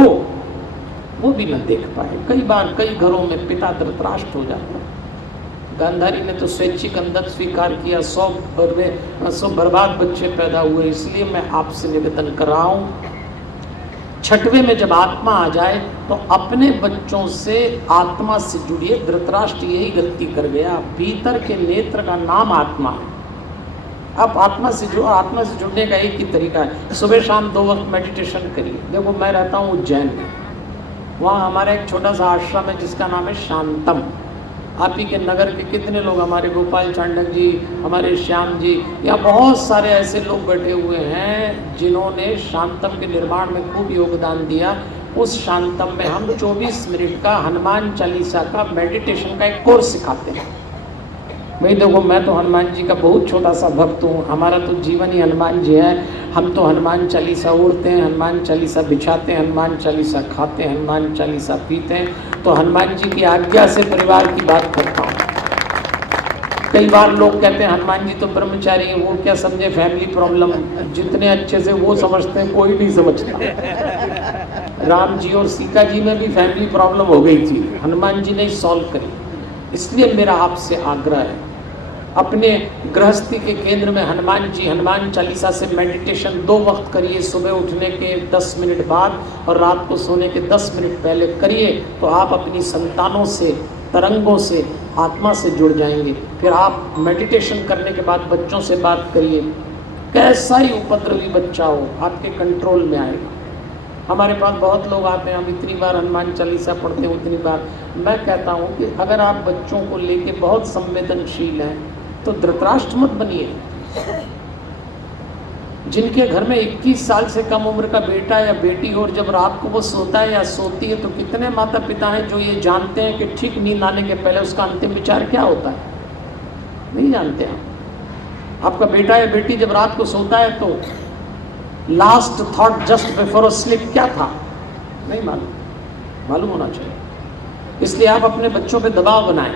वो भी न देख पाए। कई बार कई घरों में पिता धृतराष्ट्र हो जाता है। गांधारी ने तो स्वैच्छिक अंधक स्वीकार किया, 100 बर्बाद बच्चे पैदा हुए। इसलिए मैं आपसे निवेदन कर रहा हूं, 6वें में जब आत्मा आ जाए तो अपने बच्चों से आत्मा से जुड़िए। धृतराष्ट्र यही गलती कर गया, भीतर के नेत्र का नाम आत्मा है। आप आत्मा से जुड़ने का एक ही तरीका है, सुबह शाम 2 वक्त मेडिटेशन करिए। देखो मैं रहता हूँ उज्जैन में, वहाँ हमारा एक छोटा सा आश्रम है जिसका नाम है शांतम। आप ही के नगर के कितने लोग, हमारे गोपाल चांडक जी, हमारे श्याम जी, या बहुत सारे ऐसे लोग बैठे हुए हैं जिन्होंने शांतम के निर्माण में खूब योगदान दिया। उस शांतम में हम 24 मिनट का हनुमान चालीसा का मेडिटेशन का एक कोर्स सिखाते हैं। भाई देखो मैं तो हनुमान जी का बहुत छोटा सा भक्त हूँ, हमारा तो जीवन ही हनुमान जी है। हम तो हनुमान चालीसा ओढ़ते हैं, हनुमान चालीसा बिछाते हैं, हनुमान चालीसा खाते हैं, हनुमान चालीसा पीते हैं। तो हनुमान जी की आज्ञा से परिवार की बात करता हूँ। कई बार लोग कहते हैं हनुमान जी तो ब्रह्मचारी है, वो क्या समझे फैमिली प्रॉब्लम। जितने अच्छे से वो समझते हैं कोई नहीं समझता। राम जी और सीता जी में भी फैमिली प्रॉब्लम हो गई थी, हनुमान जी ने सॉल्व करी। इसलिए मेरा आपसे आग्रह है, अपने गृहस्थी के केंद्र में हनुमान जी, हनुमान चालीसा से मेडिटेशन 2 वक्त करिए। सुबह उठने के 10 मिनट बाद और रात को सोने के 10 मिनट पहले करिए, तो आप अपनी संतानों से, तरंगों से, आत्मा से जुड़ जाएंगे। फिर आप मेडिटेशन करने के बाद बच्चों से बात करिए, कैसा ही उपद्रवी बच्चा हो आपके कंट्रोल में आएगा। हमारे पास बहुत लोग आते हैं, हम इतनी बार हनुमान चालीसा पढ़ते हैं उतनी बार। मैं कहता हूँ कि अगर आप बच्चों को लेके बहुत संवेदनशील हैं तो धृतराष्ट्र मत बनिए। जिनके घर में 21 साल से कम उम्र का बेटा या बेटी हो और जब रात को वो सोता है या सोती है, तो कितने माता पिता हैं जो ये जानते हैं कि ठीक नींद आने के पहले उसका अंतिम विचार क्या होता है? नहीं जानते हैं। आपका बेटा या बेटी जब रात को सोता है तो last thought just before sleep क्या था? नहीं मालूम। मालूम होना चाहिए। इसलिए आप अपने बच्चों पे दबाव बनाएं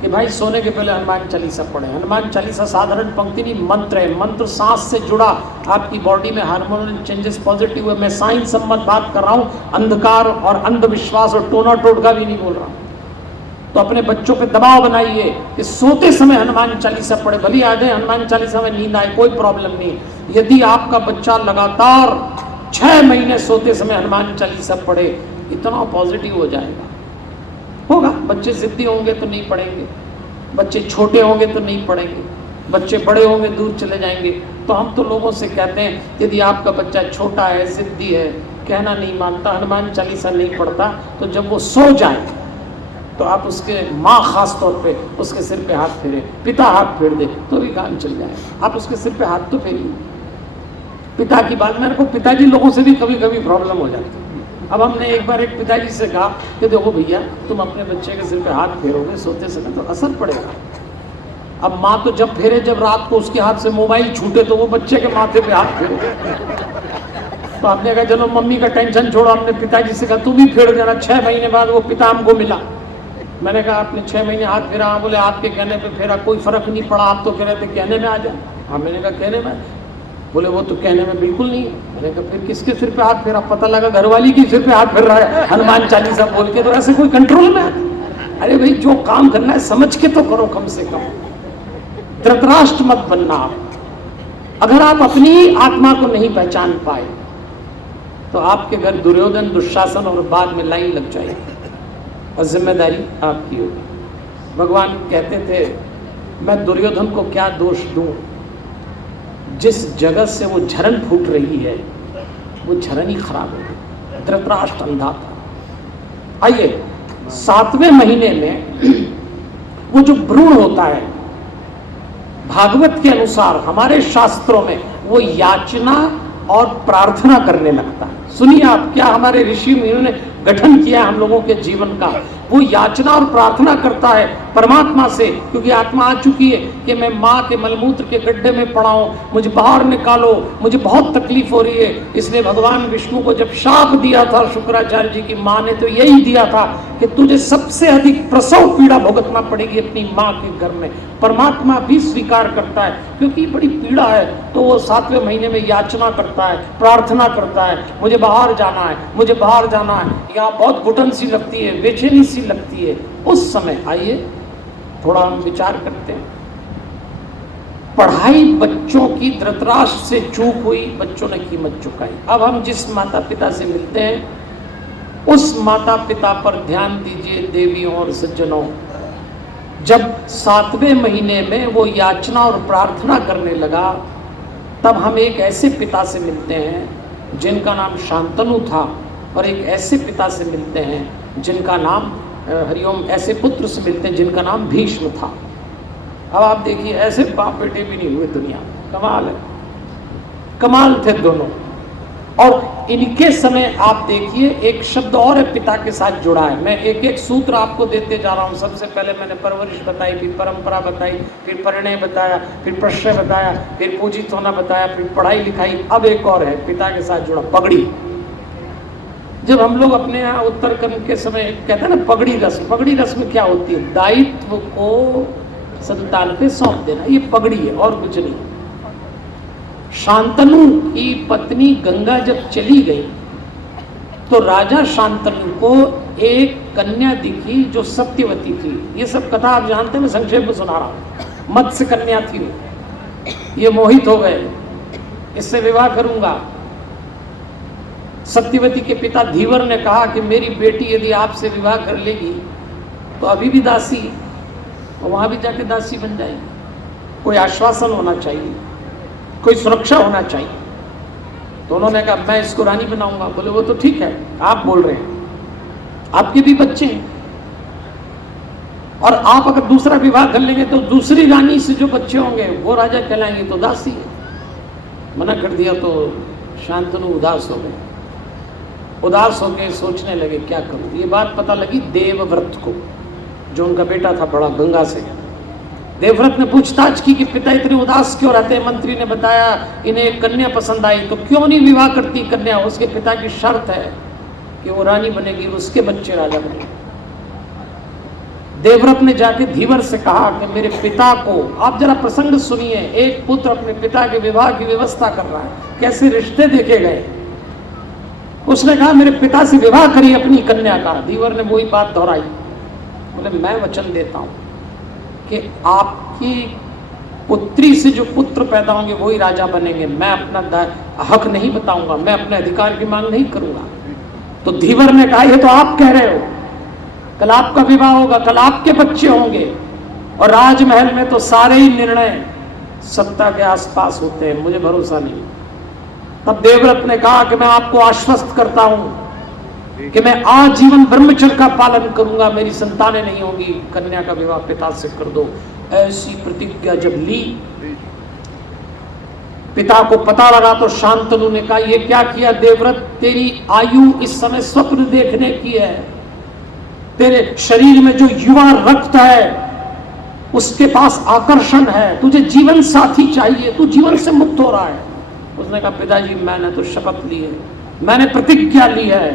कि भाई सोने के पहले हनुमान चालीसा पढ़ें। हनुमान चालीसा साधारण पंक्ति नहीं, मंत्र है। मंत्र सांस से जुड़ा, आपकी बॉडी में हार्मोनल चेंजेस पॉजिटिव है। मैं साइंस सम्मत बात कर रहा हूँ, अंधकार और अंधविश्वास और टोना टोटका भी नहीं बोल रहा हूँ। तो अपने बच्चों पे दबाव बनाइए कि सोते समय हनुमान चालीसा पढ़े। भले आ जाए हनुमान चालीसा में नींद आए, कोई प्रॉब्लम नहीं। यदि आपका बच्चा लगातार 6 महीने सोते समय हनुमान चालीसा पढ़े, इतना पॉजिटिव हो जाएगा। होगा, बच्चे जिद्दी होंगे तो नहीं पढ़ेंगे, बच्चे छोटे होंगे तो नहीं पढ़ेंगे, बच्चे बड़े होंगे दूर चले जाएंगे। तो हम तो लोगों से कहते हैं, यदि आपका बच्चा छोटा है, जिद्दी है, कहना नहीं मानता, हनुमान चालीसा नहीं पढ़ता, तो जब वो सो जाए तो आप उसके माँ खास तौर पे उसके सिर पे हाथ फेरे, पिता हाथ फेर दे तो भी काम चल जाएगा। आप उसके सिर पे हाथ तो फेरिए। पिता की बात, मेरे को पिताजी लोगों से भी कभी कभी प्रॉब्लम हो जाती है। अब हमने एक बार एक पिताजी से कहा कि देखो भैया, तुम अपने बच्चे के सिर पे हाथ फेरोगे सोते समय तो असर पड़ेगा। अब माँ तो जब फेरे, जब रात को उसके हाथ से मोबाइल छूटे तो वो बच्चे के माथे पे हाथ फेरोगे। तो आपने कहा चलो मम्मी का टेंशन छोड़ो। हमने पिताजी से कहा तू भी फेर देना। 6 महीने बाद वो पिता हमको मिला। मैंने कहा आपने 6 महीने हाथ फेरा? बोले आपके कहने पे फेरा, कोई फर्क नहीं पड़ा, आप तो कह रहे थे कहने में आ जाए। हाँ, मैंने कहा कहने में। बोले वो तो कहने में बिल्कुल नहीं है। मैंने कहा फिर किसके सिर पे हाथ फेरा? पता लगा घरवाली की सिर पे हाथ फेर रहा है हनुमान चालीसा बोल के। तो ऐसे कोई कंट्रोल में? अरे भाई, जो काम करना है समझ के तो करो कम से कम। धृतराष्ट्र मत बनना। अगर आप अपनी आत्मा को नहीं पहचान पाए तो आपके घर दुर्योधन, दुशासन और बाद में लाइन लग जाएगी और जिम्मेदारी आपकी होगी। भगवान कहते थे, मैं दुर्योधन को क्या दोष दूं, जिस जगह से वो झरन फूट रही है वो झरन ही खराब हो गई। धृतराष्ट्र अंधा था। आइए, 7वें महीने में वो जो भ्रूण होता है, भागवत के अनुसार हमारे शास्त्रों में वो याचना और प्रार्थना करने लगता है। सुनिए आप, क्या हमारे ऋषि मुनियों ने गठन किया हम लोगों के जीवन का। वो याचना और प्रार्थना करता है परमात्मा से, क्योंकि आत्मा आ चुकी है कि मैं माँ के मलमूत्र के गड्ढे में पड़ा हूं, मुझे बाहर निकालो, मुझे बहुत तकलीफ हो रही है। इसलिए भगवान विष्णु को जब शाप दिया था शुक्राचार्य जी की माँ ने, तो यही दिया था कि तुझे सबसे अधिक प्रसव पीड़ा भुगतना पड़ेगी अपनी माँ के घर में। परमात्मा भी स्वीकार करता है, क्योंकि बड़ी पीड़ा है, तो वो 7वें महीने में याचना करता है, प्रार्थना करता है, मुझे बाहर जाना है, मुझे बाहर जाना है, यहाँ बहुत घुटन सी लगती है, बेचैनी सी लगती है। उस समय आइए थोड़ा हम विचार करते हैं। पढ़ाई बच्चों की धृतराष्ट्र से चूक हुई, बच्चों ने कीमत चुकाई। अब हम जिस माता पिता से मिलते हैं उस माता पिता पर ध्यान दीजिए देवियों और सज्जनों। जब 7वें महीने में वो याचना और प्रार्थना करने लगा, तब हम एक ऐसे पिता से मिलते हैं जिनका नाम शांतनु था, और एक ऐसे पिता से मिलते हैं जिनका नाम हरिओम, ऐसे पुत्र से मिलते हैं जिनका नाम भीष्म था। अब आप देखिए, ऐसे बाप बेटे भी नहीं हुए दुनिया में। कमाल है, कमाल थे दोनों। और इनके समय आप देखिए, एक शब्द और है पिता के साथ जुड़ा है। मैं एक एक सूत्र आपको देते जा रहा हूँ। सबसे पहले मैंने परवरिश बताई, फिर परंपरा बताई, फिर परिणय बताया, फिर प्रश्रय बताया, फिर पूजित होना बताया, फिर पढ़ाई लिखाई। अब एक और है पिता के साथ जुड़ा, पगड़ी। जब हम लोग अपने यहाँ उत्तरकंद के समय कहते हैं ना पगड़ी रस्म, पगड़ी रस्म क्या होती है? दायित्व को संतान पे सौंप देना, ये पगड़ी है और कुछ नहीं। शांतनु की पत्नी गंगा जब चली गई तो राजा शांतनु को एक कन्या दिखी जो सत्यवती थी। ये सब कथा आप जानते हैं, मैं संक्षेप में सुना रहा हूं। मत्स्य कन्या थी वो, ये मोहित हो गए, इससे विवाह करूंगा। सत्यवती के पिता धीवर ने कहा कि मेरी बेटी यदि आपसे विवाह कर लेगी तो अभी भी दासी, तो वहां भी जाके दासी बन जाएगी। कोई आश्वासन होना चाहिए, कोई सुरक्षा होना चाहिए। तो उन्होंने कहा मैं इसको रानी बनाऊंगा। बोले वो तो ठीक है, आप बोल रहे हैं, आपके भी बच्चे हैं, और आप अगर दूसरा विवाह कर लेंगे तो दूसरी रानी से जो बच्चे होंगे वो राजा कहलाएंगे, तो दासी है। मना कर दिया तो शांतनु उदास हो गए। उदास होकर सोचने लगे क्या करूं। ये बात पता लगी देवव्रत को, जो उनका बेटा था बड़ा गंगा से। देवव्रत ने पूछताछ की कि पिता इतने उदास क्यों रहते हैं। मंत्री ने बताया इन्हें एक कन्या पसंद आई, तो क्यों नहीं विवाह करती कन्या। उसके पिता की शर्त है कि वो रानी बनेगी, उसके बच्चे राजा बनेंगे। देवव्रत ने जाके धीवर से कहा कि मेरे पिता को, आप जरा प्रसंग सुनिए, एक पुत्र अपने पिता के विवाह की व्यवस्था कर रहा है, कैसे रिश्ते देखे गए। उसने कहा मेरे पिता से विवाह करिए अपनी कन्या का। धीवर ने वही बात दोहराई, बोले मैं वचन देता हूं कि आपकी पुत्री से जो पुत्र पैदा होंगे वही राजा बनेंगे, मैं अपना हक नहीं बताऊंगा, मैं अपने अधिकार की मांग नहीं करूंगा। तो धीवर ने कहा ये तो आप कह रहे हो, कल आपका विवाह होगा, कल आपके बच्चे होंगे, और राजमहल में तो सारे ही निर्णय सत्ता के आसपास होते हैं, मुझे भरोसा नहीं। तब देवव्रत ने कहा कि मैं आपको आश्वस्त करता हूं कि मैं आजीवन ब्रह्मचर्य का पालन करूंगा, मेरी संतानें नहीं होंगी, कन्या का विवाह पिता से कर दो। ऐसी प्रतिज्ञा जब ली, पिता को पता लगा तो शांतनु ने कहा ये क्या किया देवव्रत, तेरी आयु इस समय स्वप्न देखने की है, तेरे शरीर में जो युवा रक्त है उसके पास आकर्षण है, तुझे जीवन साथी चाहिए, तू जीवन से मुक्त हो रहा है। उसने कहा पिताजी मैंने तो शपथ ली है, मैंने प्रतिज्ञा ली है।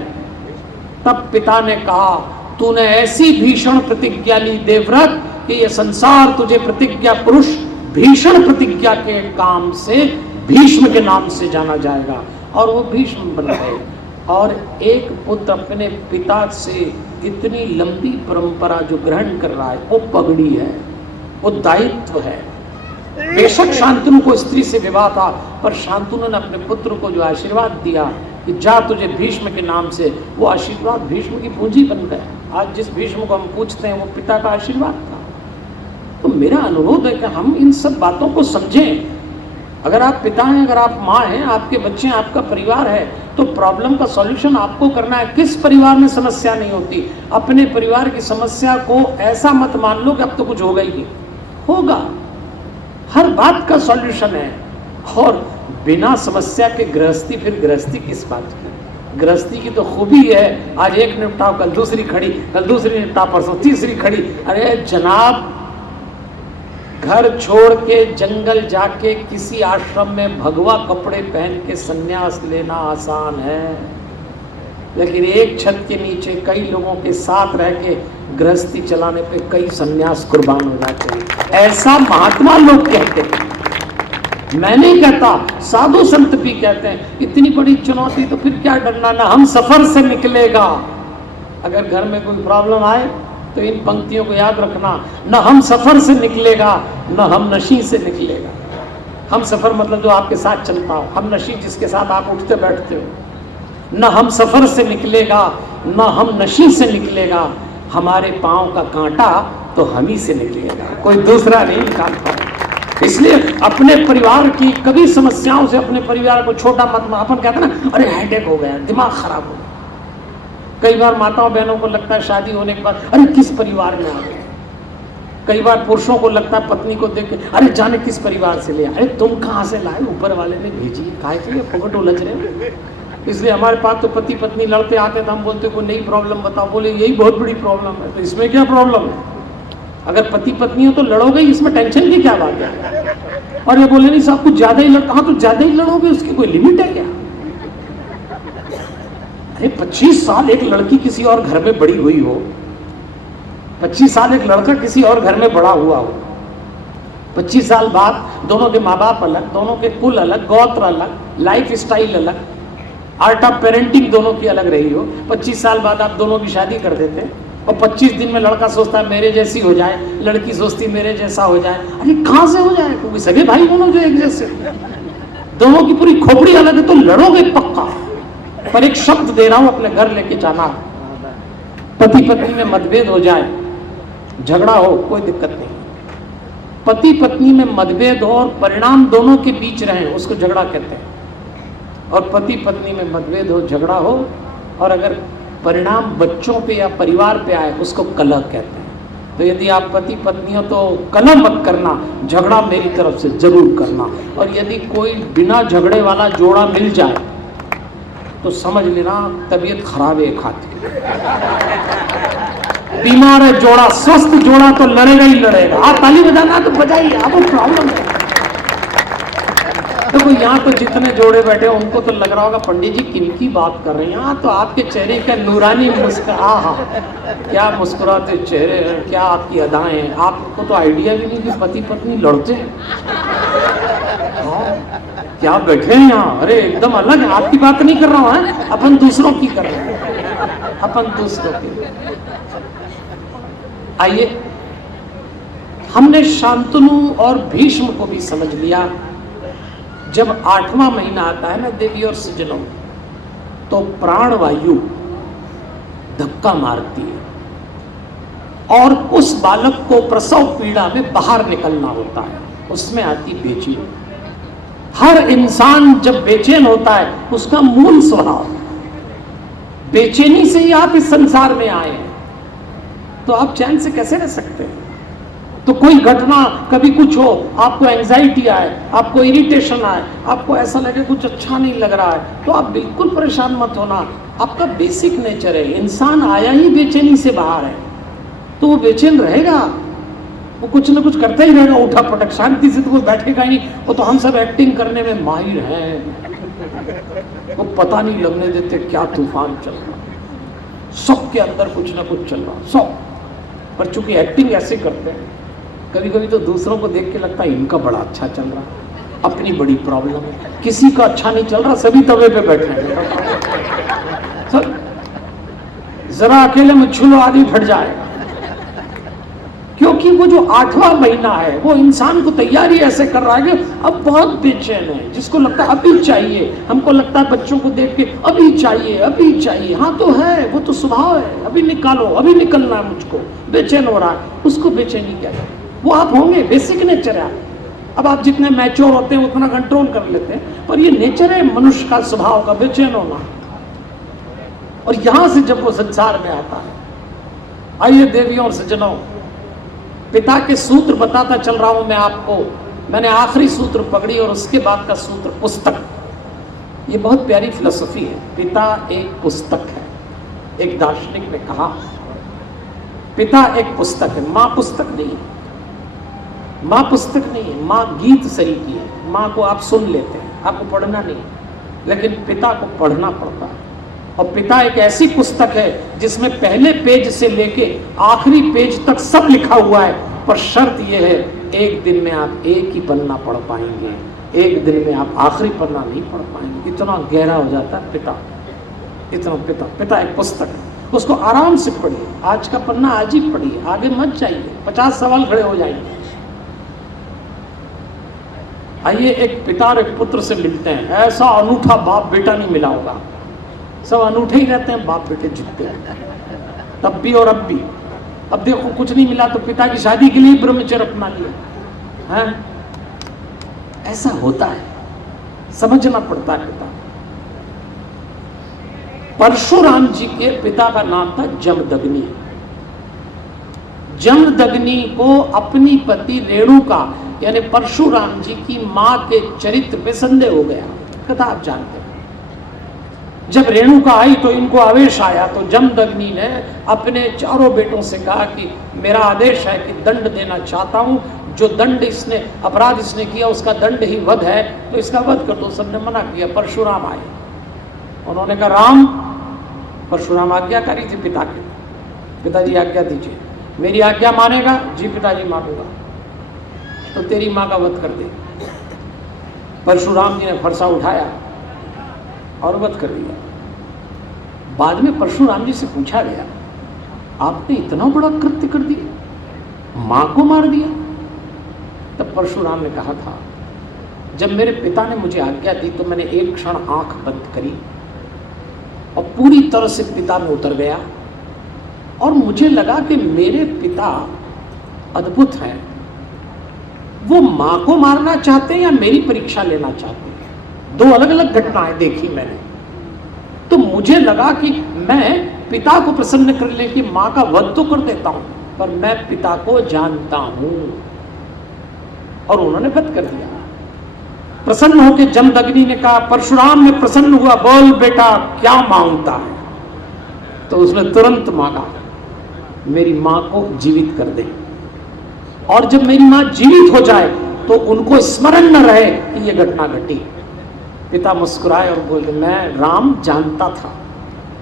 तब पिता ने कहा तूने ऐसी भीषण प्रतिज्ञा ली देवव्रत कि ये संसार तुझे प्रतिज्ञा पुरुष भीषण प्रतिज्ञा के काम से भीष्म के नाम से जाना जाएगा। और वो भीष्म बन गए। और एक पुत्र अपने पिता से इतनी लंबी परंपरा जो ग्रहण कर रहा है, वो पगड़ी है, वो दायित्व है। बेशक शांतनु को स्त्री से विवाह था, पर शांतनु ने अपने पुत्र को जो आशीर्वाद दिया कि जा तुझे भीष्म के नाम से, वो आशीर्वाद भीष्म की पूंजी बन गया। आज जिस भीष्म को हम पूछते हैं वो पिता का आशीर्वाद था। तो मेरा अनुरोध है कि हम इन सब बातों को समझें। अगर आप पिता हैं, अगर आप माँ हैं, आपके बच्चे हैं, आपका परिवार है, तो प्रॉब्लम का सॉल्यूशन आपको करना है। किस परिवार में समस्या नहीं होती? अपने परिवार की समस्या को ऐसा मत मान लो कि अब तो कुछ होगा ही नहीं, होगा। हर बात का सॉल्यूशन है। और बिना समस्या के गृहस्थी, फिर गृहस्थी किस बात की? गृहस्थी की तो खूबी है, आज एक निपटाओ, कल दूसरी खड़ी, कल दूसरी निपटाओ, परसों तीसरी खड़ी। अरे जनाब, घर छोड़ के जंगल जाके किसी आश्रम में भगवा कपड़े पहन के सन्यास लेना आसान है, लेकिन एक छत के नीचे कई लोगों के साथ रह के गृहस्थी चलाने पे कई सन्यास कुर्बान हो जाते हैं। ऐसा महात्मा लोग कहते हैं, मैं नहीं कहता, साधु संत भी कहते हैं। इतनी बड़ी चुनौती तो फिर क्या डरना, ना हम सफर से निकलेगा। अगर घर में कोई प्रॉब्लम आए तो इन पंक्तियों को याद रखना, न हम सफर से निकलेगा, न हम नशी से निकलेगा। हम सफर मतलब जो आपके साथ चलता हो, हम नशी जिसके साथ आप उठते बैठते हो। न हम सफर से निकलेगा, न हम नशी से निकलेगा, हमारे पांव का कांटा तो हम ही से निकलेगा, कोई दूसरा नहीं निकाल पाएगा। इसलिए अपने परिवार की कभी समस्याओं से अपने परिवार को छोटा मत। अपन कहते हैं ना, अरे हेडेक हो गया, दिमाग खराब हो गया। कई बार माताओं बहनों को लगता है शादी होने के बाद, अरे किस परिवार में आ गए। कई बार पुरुषों को लगता है पत्नी को देख के, अरे जाने किस परिवार से ले, अरे तुम कहाँ से लाए, ऊपर वाले ने भेजी है, काहे के लिए पकड़ उलझ रहे हो। इसलिए हमारे पास तो पति पत्नी लड़ते आते तो हम बोलते कोई नई प्रॉब्लम बताओ, बोले यही बहुत बड़ी प्रॉब्लम है। तो इसमें क्या प्रॉब्लम है? अगर पति पत्नी हो तो लड़ोगे, इसमें टेंशन की क्या बात है? और ये बोले नहीं साहब कुछ ज्यादा ही लड़ता, हाँ तो ज्यादा ही लड़ोगे, उसकी कोई लिमिट है क्या? अरे 25 साल एक लड़की किसी और घर में बड़ी हुई हो, 25 साल एक लड़का किसी और घर में बड़ा हुआ हो, 25 साल बाद दोनों के माँ बाप अलग, दोनों के कुल अलग, गोत्र अलग, लाइफ स्टाइल अलग, आर्ट ऑफ पेरेंटिंग दोनों की अलग रही हो। 25 साल बाद आप दोनों की शादी कर देते हैं और 25 दिन में लड़का सोचता है मेरे जैसी हो जाए, लड़की सोचती मेरे जैसा हो जाए। अरे कहाँ से हो जाए? क्योंकि सभी भाई दोनों जो एक जैसे, दोनों की पूरी खोपड़ी अलग है, तो लड़ोगे पक्का। पर एक शब्द दे रहा हूं, अपने घर लेके जाना। पति पत्नी में मतभेद हो जाए, झगड़ा हो, कोई दिक्कत नहीं। पति पत्नी में मतभेद हो और परिणाम दोनों के बीच रहे, उसको झगड़ा कहते हैं। और पति पत्नी में मतभेद हो, झगड़ा हो, और अगर परिणाम बच्चों पे या परिवार पे आए, उसको कलह कहते हैं। तो यदि आप पति पत्नी हो तो कलह मत करना, झगड़ा मेरी तरफ से जरूर करना। और यदि कोई बिना झगड़े वाला जोड़ा मिल जाए तो समझ लेना तबीयत खराब है एक हाथ की। बीमार है जोड़ा, स्वस्थ जोड़ा तो लड़ेगा ही लड़ेगा। आप ताली बजाना तो बजाइए, आपको प्रॉब्लम है। देखो यहाँ तो जितने जोड़े बैठे हैं उनको तो लग रहा होगा पंडित जी किनकी बात कर रहे हैं। यहाँ तो आपके चेहरे का नूरानी मुस्कुरा, क्या मुस्कुराते चेहरे हैं, क्या आपकी अदाएं हैं। आपको तो आइडिया भी नहीं कि पति पत्नी लड़ते हैं। क्या बैठे हैं यहाँ, अरे एकदम अलग है। आपकी बात नहीं कर रहा हूँ, है अपन दूसरों की कर रहे हैं, अपन दूसरों की। आइए, हमने शांतनु और भीष्म को भी समझ लिया। जब 8वां महीना आता है ना देवी और सज्जनों, तो प्राणवायु धक्का मारती है और उस बालक को प्रसव पीड़ा में बाहर निकलना होता है। उसमें आती बेचैनी। हर इंसान जब बेचैन होता है, उसका मूल स्वभाव बेचैनी से ही आप इस संसार में आए हैं। तो आप चैन से कैसे रह सकते हैं? तो कोई घटना, कभी कुछ हो, आपको एंजाइटी आए, आपको इरिटेशन आए, आपको ऐसा लगे कुछ अच्छा नहीं लग रहा है, तो आप बिल्कुल परेशान मत होना। आपका बेसिक नेचर है, इंसान आया ही बेचैनी से बाहर है, तो वो बेचैन रहेगा, वो कुछ ना कुछ करता ही रहेगा, उठा पटक। शांति से तो कोई बैठेगा ही नहीं। वो तो हम सब एक्टिंग करने में माहिर हैं, वो पता नहीं लगने देते क्या तूफान चल रहा, सबके अंदर कुछ ना कुछ चल रहा, सब। पर चूंकि एक्टिंग ऐसे करते हैं, कभी कभी तो दूसरों को देख के लगता है इनका बड़ा अच्छा चल रहा, अपनी बड़ी प्रॉब्लम है। किसी का अच्छा नहीं चल रहा, सभी तवे पे बैठे हैं सब। जरा अकेले में छुलो आदमी फट जाएगा। क्योंकि वो जो 8वां महीना है, वो इंसान को तैयारी ऐसे कर रहा है कि अब बहुत बेचैन है, जिसको लगता है अभी चाहिए। हमको लगता है बच्चों को देख के अभी चाहिए, अभी चाहिए। हाँ तो है, वो तो स्वभाव है, अभी निकालो, अभी निकलना है मुझको, बेचैन हो रहा है। उसको बेचैनी क्या है, वो आप होंगे, बेसिक नेचर है। अब आप जितने मैच्योर होते हैं उतना कंट्रोल कर लेते हैं, पर ये नेचर है मनुष्य का, स्वभाव का, बेचैन होना। और यहां से जब वो संसार में आता है, आइए देवियों और सज्जनों, पिता के सूत्र बताता चल रहा हूं मैं आपको। मैंने आखिरी सूत्र पकड़ी और उसके बाद का सूत्र पुस्तक। ये बहुत प्यारी फिलोसफी है। पिता एक पुस्तक है। एक दार्शनिक ने कहा पिता एक पुस्तक है, मां पुस्तक नहीं है। माँ पुस्तक नहीं है, माँ गीत सरीकी है। माँ को आप सुन लेते हैं, आपको पढ़ना नहीं, लेकिन पिता को पढ़ना पड़ता है। और पिता एक ऐसी पुस्तक है जिसमें पहले पेज से लेके आखिरी पेज तक सब लिखा हुआ है। पर शर्त यह है, एक दिन में आप एक ही पन्ना पढ़ पाएंगे, एक दिन में आप आखिरी पन्ना नहीं पढ़ पाएंगे। इतना गहरा हो जाता है पिता, इतना। पिता एक पुस्तक है, उसको आराम से पढ़िए। आज का पन्ना आज ही पढ़िए, आगे मत जाइए, 50 सवाल खड़े हो जाएंगे। आइए, एक पिता और एक पुत्र से मिलते हैं। ऐसा अनूठा बाप बेटा नहीं मिला होगा। सब अनूठे ही रहते हैं, बाप बेटे जीतते हैं तब भी और अब भी। अब देखो कुछ नहीं मिला तो पिता की शादी के लिए ब्रह्मचर्य अपना लिया है। ऐसा होता है, समझना पड़ता है पिता। परशुराम जी के पिता का नाम था जमदग्नि। जमदग्नि को अपनी पति रेणुका यानी परशुराम जी की मां के चरित्र पे संदेह हो गया। कथा आप जानते हैं। जब रेणुका आई तो इनको आवेश आया, तो जमदग्नि ने अपने चारों बेटों से कहा कि मेरा आदेश है कि दंड देना चाहता हूं। जो दंड इसने, अपराध इसने किया, उसका दंड ही वध है, तो इसका वध कर दो। सबने मना किया। परशुराम आए, उन्होंने कहा राम, परशुराम आज्ञाकारी थे पिता के। पिताजी आज्ञा दीजिए। मेरी आज्ञा मानेगा? जी पिताजी मानूंगा। तो तेरी मां का वध कर दे। परशुराम जी ने फरसा उठाया और वध कर दिया। बाद में परशुराम जी से पूछा गया, आपने इतना बड़ा कृत्य कर दिया, मां को मार दिया? तब परशुराम ने कहा था, जब मेरे पिता ने मुझे आज्ञा दी तो मैंने एक क्षण आंख बंद करी और पूरी तरह से पिता में उतर गया। और मुझे लगा कि मेरे पिता अद्भुत हैं। वो मां को मारना चाहते हैं या मेरी परीक्षा लेना चाहते हैं? दो अलग अलग घटनाएं देखी मैंने। तो मुझे लगा कि मैं पिता को प्रसन्न करने की मां का वध तो कर देता हूं, पर मैं पिता को जानता हूं। और उन्होंने वध कर दिया। प्रसन्न होकर जमदग्नि ने कहा, परशुराम में प्रसन्न हुआ, बोल बेटा क्या मांगता है? तो उसने तुरंत मांगा, मेरी मां को जीवित कर दे, और जब मेरी मां जीवित हो जाए तो उनको स्मरण न रहे कि ये घटना घटी। पिता मुस्कुराए और बोले, मैं राम जानता था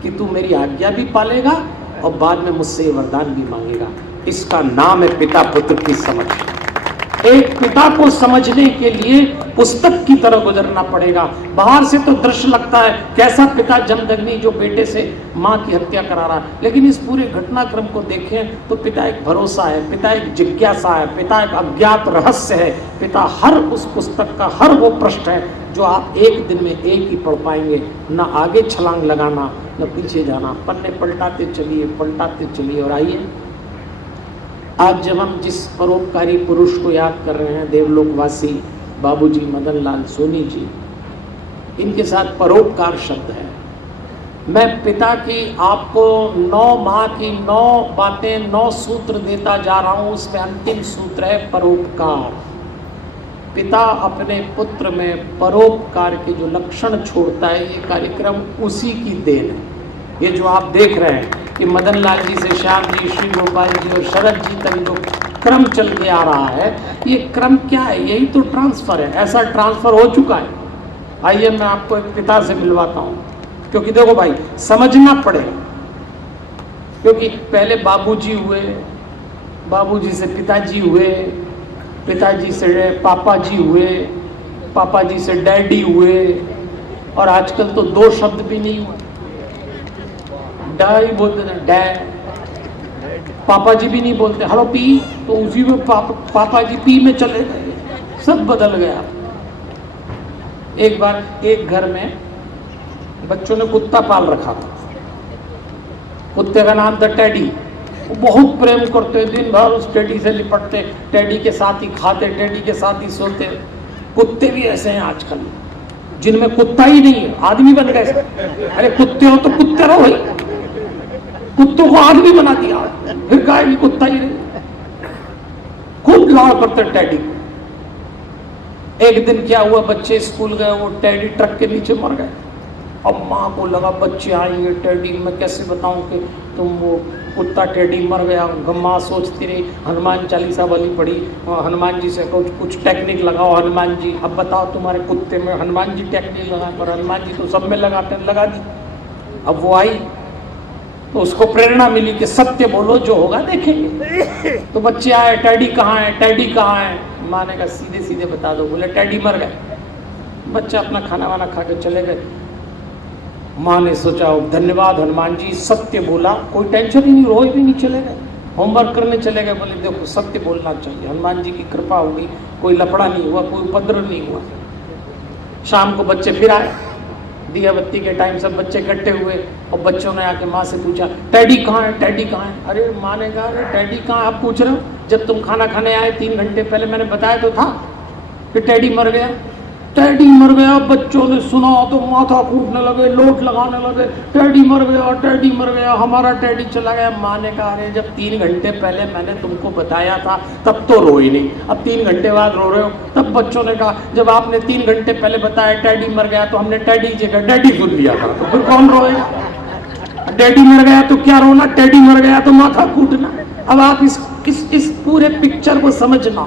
कि तू मेरी आज्ञा भी पालेगा और बाद में मुझसे ये वरदान भी मांगेगा। इसका नाम है पिता पुत्र की समझ। एक पिता को समझने के लिए पुस्तक की तरह गुजरना पड़ेगा। बाहर से तो दृश्य लगता है कैसा पिता जमदग्नि जो बेटे से माँ की हत्या करा रहा है, लेकिन इस पूरे घटनाक्रम को देखें तो पिता एक भरोसा है, पिता एक जिज्ञासा है, पिता एक अज्ञात रहस्य है। पिता हर उस पुस्तक का हर वो पृष्ठ है जो आप एक दिन में एक ही पढ़ पाएंगे। न आगे छलांग लगाना न पीछे जाना, पन्ने पलटाते चलिए। और आइए, आज जब हम जिस परोपकारी पुरुष को याद कर रहे हैं, देवलोकवासी बाबूजी मदन लाल सोनी जी, इनके साथ परोपकार शब्द है। मैं पिता की आपको 9 माह की 9 बातें 9 सूत्र देता जा रहा हूं, उसमें अंतिम सूत्र है परोपकार। पिता अपने पुत्र में परोपकार के जो लक्षण छोड़ता है, ये कार्यक्रम उसी की देन है। ये जो आप देख रहे हैं कि मदन लाल जी से श्याम जी, श्री गोपाल जी और शरद जी तक जो क्रम चल के आ रहा है, ये क्रम क्या है? यही तो ट्रांसफर है। ऐसा ट्रांसफर हो चुका है। आइए मैं आपको एक पिता से मिलवाता हूँ, क्योंकि देखो भाई समझना पड़ेगा। क्योंकि पहले बाबूजी हुए, बाबूजी से पिताजी हुए, पिताजी से पापा जी हुए, पापा जी से डैडी हुए, और आजकल तो 2 शब्द भी नहीं हुए, डैडी बोलते हैं, डैड। पापा जी भी नहीं बोलते, हेलो पी, तो उसी में पापा जी पी में चले गए। सब बदल गया। एक बार एक घर में बच्चों ने कुत्ता पाल रखा था। कुत्ते का नाम था टेडी। वो बहुत प्रेम करते, दिन भर उस टेडी से लिपटते, टेडी के साथ ही खाते, टेडी के साथ ही सोते। कुत्ते भी ऐसे हैं आजकल, जिनमें कुत्ता ही नहीं है, आदमी बन गए। अरे कुत्ते हो तो कुत्ते रहो भाई, कुत्तों को आदमी बना दिया, फिर गाय भी कुत्ता ही नहीं। खूब लाड़ करते टेडी। एक दिन क्या हुआ, बच्चे स्कूल गए, वो टेडी ट्रक के नीचे मर गए। अब माँ को लगा बच्चे आएंगे, टेडी, मैं कैसे बताऊं कि तुम वो कुत्ता टेडी मर गया। माँ सोचती रही, हनुमान चालीसा वाली पढ़ी, हनुमान जी से कुछ टेक्निक लगाओ हनुमान जी। अब बताओ तुम्हारे कुत्ते में हनुमान जी टेक्निक लगा, पर हनुमान जी तो सब में लगा दी। अब वो आई तो उसको प्रेरणा मिली कि सत्य बोलो, जो होगा देखेंगे। तो बच्चे आए, टेडी कहाँ है, टेडी कहाँ है? माँ ने कहा सीधे सीधे बता दो। बोले टेडी मर गए। बच्चा अपना खाना वाना खा के चले गए। माँ ने सोचा धन्यवाद हनुमान जी, सत्य बोला, कोई टेंशन ही नहीं, रोए भी नहीं, चले गए। होमवर्क करने चले गए। बोले देखो सत्य बोलना चाहिए, हनुमान जी की कृपा होगी, कोई लफड़ा नहीं हुआ, कोई उपद्रव नहीं हुआ। शाम को बच्चे फिर आए, दिया बत्ती के टाइम सब बच्चे इकट्ठे हुए, और बच्चों ने आके माँ से पूछा टेडी कहाँ है, टेडी कहाँ है? अरे माँ ने कहा अरे टेडी कहाँ आप पूछ रहे हो? जब तुम खाना खाने आए 3 घंटे पहले मैंने बताया तो था कि टेडी मर गया। टेडी मर गया। बच्चों ने सुना तो माथा कूटने लगे, लोट लगाने लगे, टेडी मर गया, टेडी मर गया, हमारा टेडी चला गया। माँ ने कहा अरे जब 3 घंटे पहले मैंने तुमको बताया था तब तो रोई नहीं, अब 3 घंटे बाद रो रहे हो। तब बच्चों ने कहा जब आपने 3 घंटे पहले बताया टेडी मर गया तो हमने टेडी जगह डैडी सुन लिया था, तो फिर कौन रोएगा? डैडी मर गया तो क्या रोना, टेडी मर गया तो माथा कूटना। अब आप इस पूरे पिक्चर को समझना,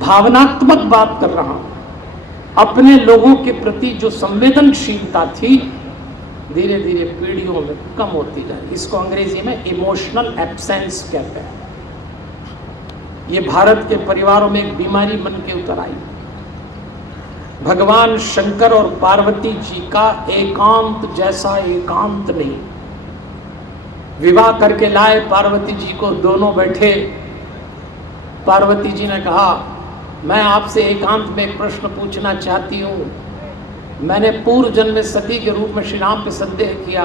भावनात्मक बात कर रहा हूं। अपने लोगों के प्रति जो संवेदनशीलता थी धीरे धीरे पीढ़ियों में कम होती जाए। इसको अंग्रेजी में इमोशनल एब्सेंस कहते हैं। ये भारत के परिवारों में एक बीमारी बन के उतर आई। भगवान शंकर और पार्वती जी का एकांत जैसा एकांत नहीं। विवाह करके लाए पार्वती जी को, दोनों बैठे। पार्वती जी ने कहा मैं आपसे एकांत में एक प्रश्न पूछना चाहती हूँ। मैंने पूर्व जन्म में सती के रूप में श्री राम पे संदेह किया,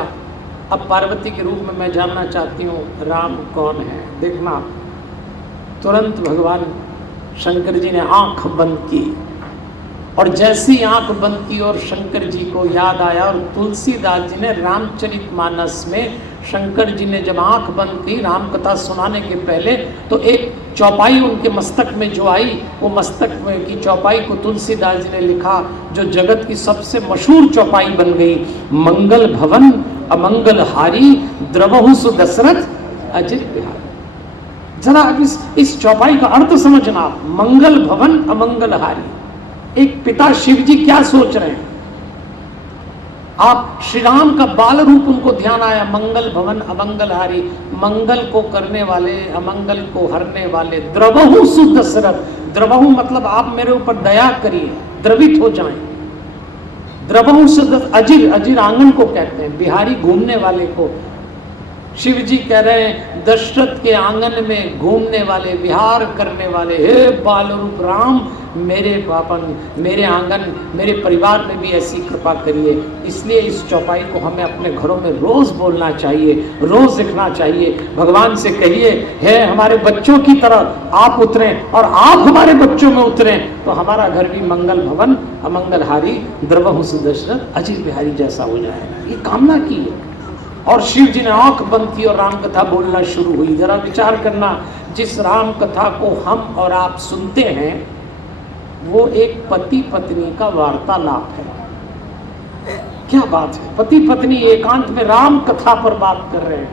अब पार्वती के रूप में मैं जानना चाहती हूँ राम कौन है। देखना, तुरंत भगवान शंकर जी ने आंख बंद की, और जैसी आंख बंद की और शंकर जी को याद आया, और तुलसीदास जी ने रामचरितमानस में शंकर जी ने जब आंख बंद की राम कथा सुनाने के पहले, तो एक चौपाई उनके मस्तक में जो आई, वो मस्तक में की चौपाई को तुलसीदास जी ने लिखा, जो जगत की सबसे मशहूर चौपाई बन गई। मंगल भवन अमंगल हारी, द्रवहु सु दशरथ अजित बिहारी। जरा अब इस चौपाई का अर्थ समझना। मंगल भवन अमंगलहारी। एक पिता शिव जी क्या सोच रहे हैं? आप श्री राम का बाल रूप उनको ध्यान आया, मंगल भवन अमंगलहारी, मंगल को करने वाले, अमंगल को हरने वाले। द्रवहु सुदशरथ। द्रवहु मतलब आप मेरे ऊपर दया करिए, द्रवित हो जाएं। द्रवहु सुदशरथ। अजिर, अजिर आंगन को कहते हैं, बिहारी घूमने वाले को। शिव जी कह रहे हैं दशरथ के आंगन में घूमने वाले, विहार करने वाले, हे बाल रूप राम, मेरे पापन, मेरे आंगन, मेरे परिवार में भी ऐसी कृपा करिए। इसलिए इस चौपाई को हमें अपने घरों में रोज बोलना चाहिए, रोज लिखना चाहिए। भगवान से कहिए, हे हमारे बच्चों की तरह आप उतरें और आप हमारे बच्चों में उतरें, तो हमारा घर भी मंगल भवन अमंगलहारी, द्रवहु सुदशरथ, अजिर बिहारी जैसा हो जाएगा। ये कामना की है। और शिव जी ने आंख बंद की और राम कथा बोलना शुरू हुई। जरा विचार करना, जिस राम कथा को हम और आप सुनते हैं वो एक पति पत्नी का वार्तालाप है। क्या बात है, पति पत्नी एकांत में राम कथा पर बात कर रहे हैं।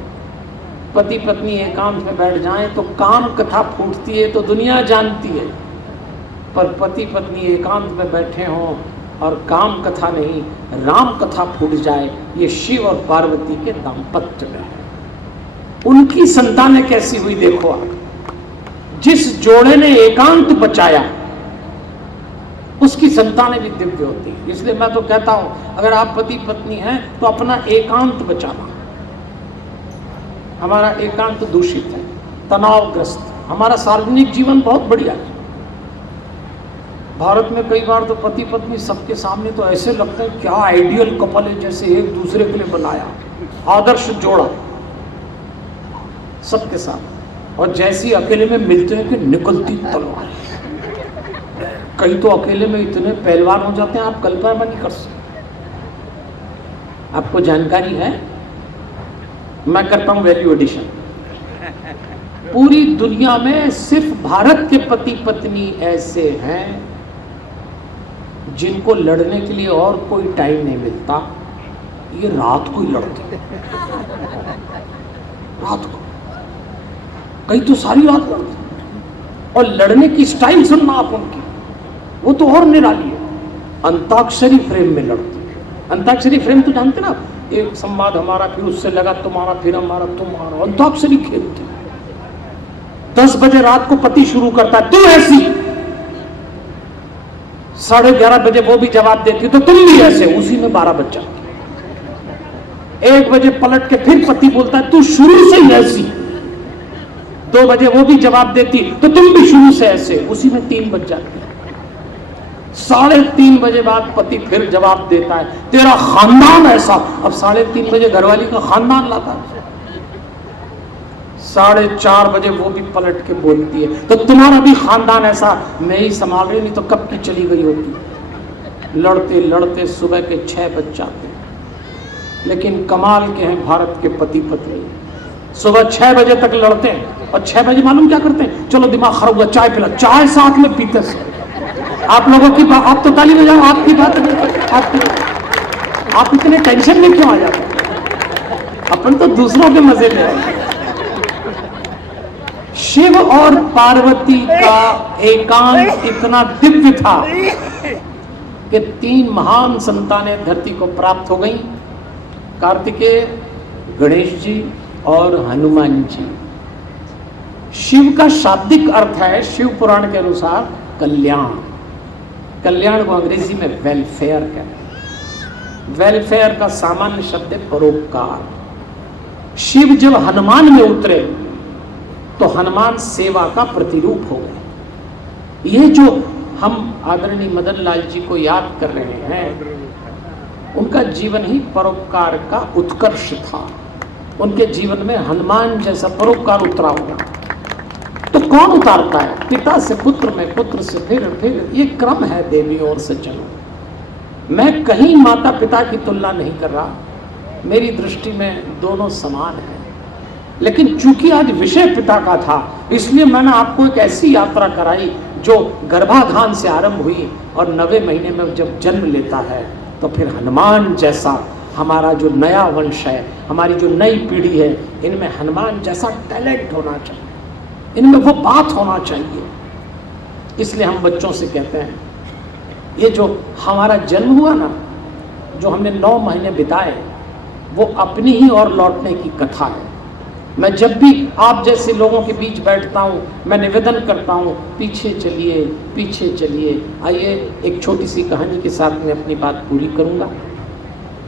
पति पत्नी एकांत में बैठ जाएं तो काम कथा फूटती है तो दुनिया जानती है, पर पति पत्नी एकांत में बैठे हों और काम कथा नहीं, राम कथा फूट जाए, ये शिव और पार्वती के दाम्पत्य में है। उनकी संतानें कैसी हुई देखो आप। जिस जोड़े ने एकांत बचाया उसकी संतानें भी दिव्य होती है। इसलिए मैं तो कहता हूं, अगर आप पति पत्नी हैं तो अपना एकांत बचाना। हमारा एकांत दूषित है, तनावग्रस्त। हमारा सार्वजनिक जीवन बहुत बढ़िया है। भारत में कई बार तो पति पत्नी सबके सामने तो ऐसे लगते हैं क्या आइडियल कपल है, जैसे एक दूसरे के लिए बनाया, आदर्श जोड़ा सबके साथ। और जैसी अकेले में मिलते हैं कि निकलती तलवार। कई तो अकेले में इतने पहलवान हो जाते हैं आप कल्पना नहीं कर सकते। आपको जानकारी है, मैं करता हूं वैल्यू एडिशन। पूरी दुनिया में सिर्फ भारत के पति पत्नी ऐसे हैं जिनको लड़ने के लिए और कोई टाइम नहीं मिलता। ये रात को ही लड़ते, रात को। कई तो सारी रात लड़ते। और लड़ने की स्टाइल सुनना आप उनकी, वो तो और निराली है। अंताक्षरी फ्रेम में लड़ते। अंताक्षरी फ्रेम तो जानते ना, एक संवाद हमारा, फिर उससे लगा तुम्हारा, फिर हमारा, तुम्हारा। अंताक्षरी खेलते। 10 बजे रात को पति शुरू करता है, तू ऐसी। 11:30 बजे वो भी जवाब देती, तो तुम भी ऐसे। उसी में 12 बज जाते। 1 बजे पलट के फिर पति बोलता है, तू शुरू से ही ऐसी। 2 बजे वो भी जवाब देती, तो तुम भी शुरू से ऐसे। उसी में 3 बज जाते। 3:30 बजे बाद पति फिर जवाब देता है, तेरा खानदान ऐसा। अब 3:30 बजे घरवाली का खानदान लाता है। 4:30 बजे वो भी पलट के बोलती है, तो तुम्हारा भी खानदान ऐसा। मैं ही संभाल रही, नहीं तो कब की चली गई होती। लड़ते लड़ते सुबह के 6 बज जाते। लेकिन कमाल के हैं भारत के पति पत्नी, सुबह 6 बजे तक लड़ते हैं और 6 बजे मालूम क्या करते हैं, चलो दिमाग खराब हुआ, चाय पिला। चाय साथ में पीते से। आप लोगों की बात, आप तो ताली बजाओ, आपकी बात, आप इतने टेंशन में क्यों आ जाते हैं? अपन तो दूसरों के मजे ले रहे हैं। शिव और पार्वती का एकांत इतना दिव्य था कि 3 महान संतानें धरती को प्राप्त हो गईं, कार्तिकेय, गणेश जी और हनुमान जी। शिव का शाब्दिक अर्थ है, शिव पुराण के अनुसार, कल्याण। कल्याण को अंग्रेजी में वेलफेयर कहते हैं। वेलफेयर का सामान्य शब्द है परोपकार। शिव जब हनुमान में उतरे तो हनुमान सेवा का प्रतिरूप हो गए। ये जो हम आदरणीय मदन लाल जी को याद कर रहे हैं, उनका जीवन ही परोपकार का उत्कर्ष था। उनके जीवन में हनुमान जैसा परोपकार उतरा हुआ। तो कौन उतारता है? पिता से पुत्र में, पुत्र से फिर। ये क्रम है देवियों और सज्जनों। मैं कहीं माता पिता की तुलना नहीं कर रहा, मेरी दृष्टि में दोनों समान है। लेकिन चूंकि आज विषय पिता का था, इसलिए मैंने आपको एक ऐसी यात्रा कराई जो गर्भाधान से आरंभ हुई और 9वें महीने में जब जन्म लेता है तो फिर हनुमान जैसा हमारा जो नया वंश है, हमारी जो नई पीढ़ी है, इनमें हनुमान जैसा टैलेंट होना चाहिए। इनमें वो बात होना चाहिए। इसलिए हम बच्चों से कहते हैं, ये जो हमारा जन्म हुआ ना, जो हमने 9 महीने बिताए, वो अपनी ही और लौटने की कथा है। मैं जब भी आप जैसे लोगों के बीच बैठता हूँ, मैं निवेदन करता हूँ, पीछे चलिए, पीछे चलिए। आइए एक छोटी सी कहानी के साथ मैं अपनी बात पूरी करूँगा।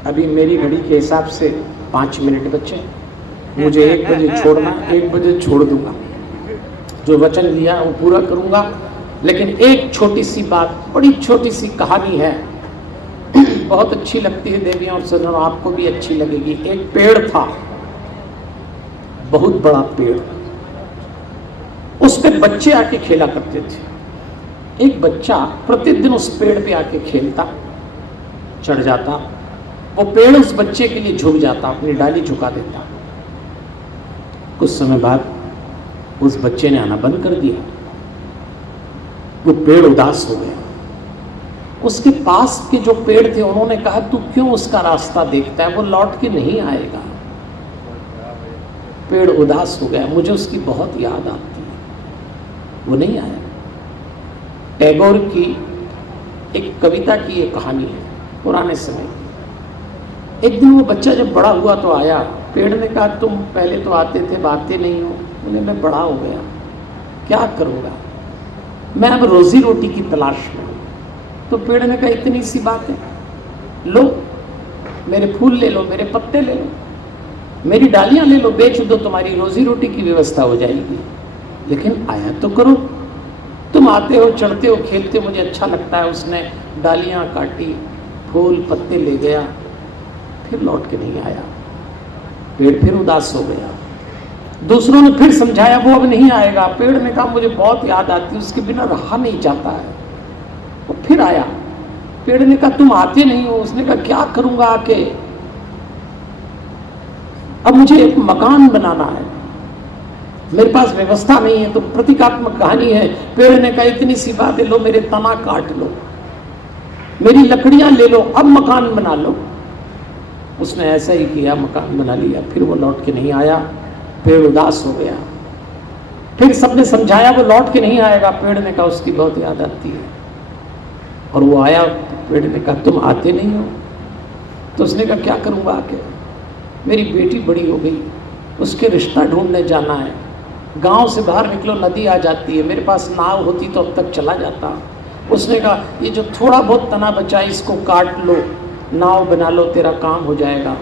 अभी मेरी घड़ी के हिसाब से 5 मिनट बचे, मुझे 1 बजे छोड़ना, 1 बजे छोड़ दूंगा। जो वचन दिया वो पूरा करूँगा। लेकिन एक छोटी सी बात, बड़ी छोटी सी कहानी है, बहुत अच्छी लगती है देवियों और सज्जनों, आपको भी अच्छी लगेगी। एक पेड़ था, बहुत बड़ा पेड़, उस पे बच्चे आके खेला करते थे। एक बच्चा प्रतिदिन उस पेड़ पे आके खेलता, चढ़ जाता, वो पेड़ उस बच्चे के लिए झुक जाता, अपनी डाली झुका देता। कुछ समय बाद उस बच्चे ने आना बंद कर दिया, वो पेड़ उदास हो गया। उसके पास के जो पेड़ थे उन्होंने कहा, तू क्यों उसका रास्ता देखता है, वो लौट के नहीं आएगा। पेड़ उदास हो गया, मुझे उसकी बहुत याद आती है, वो नहीं आया। टैगोर की एक कविता की एक कहानी है, पुराने समय की। एक दिन वो बच्चा जब बड़ा हुआ तो आया, पेड़ ने कहा, तुम पहले तो आते थे, आते नहीं हो। बोले, मैं बड़ा हो गया, क्या करूँगा, मैं अब रोजी रोटी की तलाश में हूँ। तो पेड़ ने कहा, इतनी सी बात है, लो मेरे फूल ले लो, मेरे पत्ते ले लो, मेरी डालियां ले लो, बेच दो, तुम्हारी रोजी रोटी की व्यवस्था हो जाएगी। लेकिन आया तो करो, तुम आते हो, चढ़ते हो, खेलते हो, मुझे अच्छा लगता है। उसने डालियां काटी, फूल पत्ते ले गया, फिर लौट के नहीं आया। पेड़ फिर उदास हो गया। दूसरों ने फिर समझाया, वो अब नहीं आएगा। पेड़ ने कहा, मुझे बहुत याद आती है, उसके बिना रहा नहीं जाता है। वो फिर आया। पेड़ ने कहा, तुम आते नहीं हो। उसने कहा, क्या करूंगा आके, अब मुझे एक मकान बनाना है, मेरे पास व्यवस्था नहीं है। तो प्रतीकात्मक कहानी है। पेड़ ने कहा, इतनी सी बात है, लो मेरे तना काट लो, मेरी लकड़ियां ले लो, अब मकान बना लो। उसने ऐसा ही किया, मकान बना लिया। फिर वो लौट के नहीं आया, पेड़ उदास हो गया। फिर सबने समझाया, वो लौट के नहीं आएगा। पेड़ ने कहा, उसकी बहुत याद आती है। और वो आया। पेड़ ने कहा, तुम आते नहीं हो। तो उसने कहा, क्या करूंगा आके, मेरी बेटी बड़ी हो गई, उसके रिश्ता ढूंढने जाना है, गांव से बाहर निकलो, नदी आ जाती है, मेरे पास नाव होती तो अब तक चला जाता। उसने कहा, ये जो थोड़ा बहुत तना बचा है, इसको काट लो, नाव बना लो, तेरा काम हो जाएगा।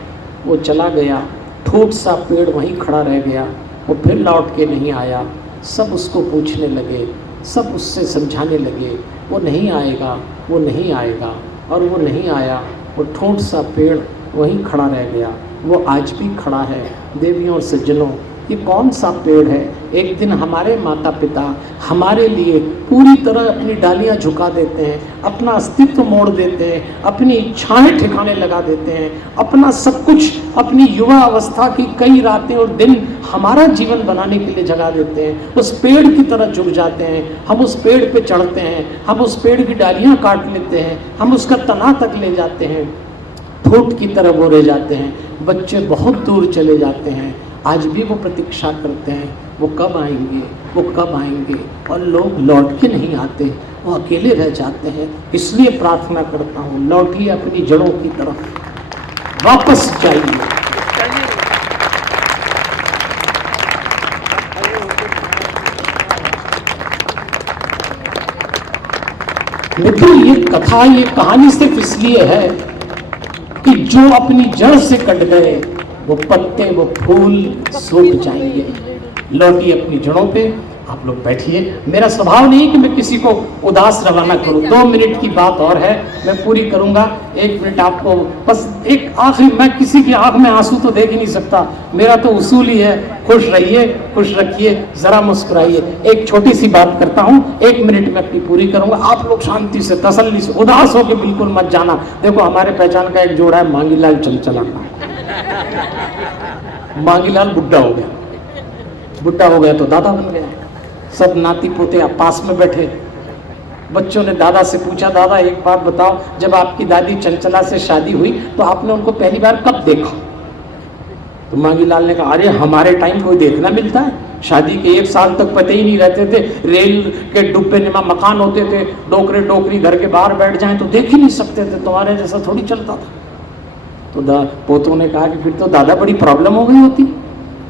वो चला गया। ठूठ सा पेड़ वहीं खड़ा रह गया। वो फिर लौट के नहीं आया। सब उसको पूछने लगे, सब उससे समझाने लगे, वो नहीं आएगा, वो नहीं आएगा। और वो नहीं आया। वो ठूठ सा पेड़ वहीं खड़ा रह गया। वो आज भी खड़ा है। देवियों और सज्जनों, ये कौन सा पेड़ है? एक दिन हमारे माता पिता हमारे लिए पूरी तरह अपनी डालियां झुका देते हैं, अपना अस्तित्व मोड़ देते हैं, अपनी इच्छाएं ठिकाने लगा देते हैं, अपना सब कुछ, अपनी युवा अवस्था की कई रातें और दिन हमारा जीवन बनाने के लिए जगा देते हैं। उस पेड़ की तरह झुक जाते हैं। हम उस पेड़ पे चढ़ते हैं, हम उस पेड़ की डालियां काट लेते हैं, हम उसका तना तक ले जाते हैं, ठूठ की तरह वो रह जाते हैं। बच्चे बहुत दूर चले जाते हैं, आज भी वो प्रतीक्षा करते हैं, वो कब आएंगे, वो कब आएंगे। और लोग लौट के नहीं आते, वो अकेले रह जाते हैं। इसलिए प्रार्थना करता हूँ, लौटिए अपनी जड़ों की तरफ, वापस जाइए। मित्रों, ये कथा, ये कहानी सिर्फ इसलिए है कि जो अपनी जड़ से कट गए, वो पत्ते, वो फूल सूख जाएंगे। लौटिए अपनी जड़ों पे। आप लोग बैठिए। मेरा स्वभाव नहीं कि मैं किसी को उदास रवाना करूं। 2 मिनट की बात और है, मैं पूरी करूंगा। 1 मिनट आपको बस एक आखिरी, मैं किसी की आंख में आंसू तो देख ही नहीं सकता। मेरा तो उसूल ही है, खुश रहिए, खुश रखिए, जरा मुस्कुराइए। एक छोटी सी बात करता हूं, 1 मिनट में अपनी पूरी करूंगा। आप लोग शांति से, तसल्ली से, उदास होकर बिल्कुल मत जाना। देखो, हमारे पहचान का एक जोड़ा है, मांगीलाल चंचलाना। मांगीलाल बुड्ढा हो गया, बुड्ढा हो गया तो दादा बन गया। सब नाती पोते आप पास में बैठे। बच्चों ने दादा से पूछा, दादा एक बात बताओ, जब आपकी दादी चंचला से शादी हुई तो आपने उनको पहली बार कब देखा? तो मांगीलाल ने कहा, अरे हमारे टाइम कोई देखना मिलता है, शादी के 1 साल तक पते ही नहीं रहते थे, रेल के डिब्बे नुमा मकान होते थे, डोकरे डोकरी घर के बाहर बैठ जाएं तो देख ही नहीं सकते थे, तुम्हारे जैसा थोड़ी चलता था। तो पोतों ने कहा कि फिर तो दादा बड़ी प्रॉब्लम हो गई होती,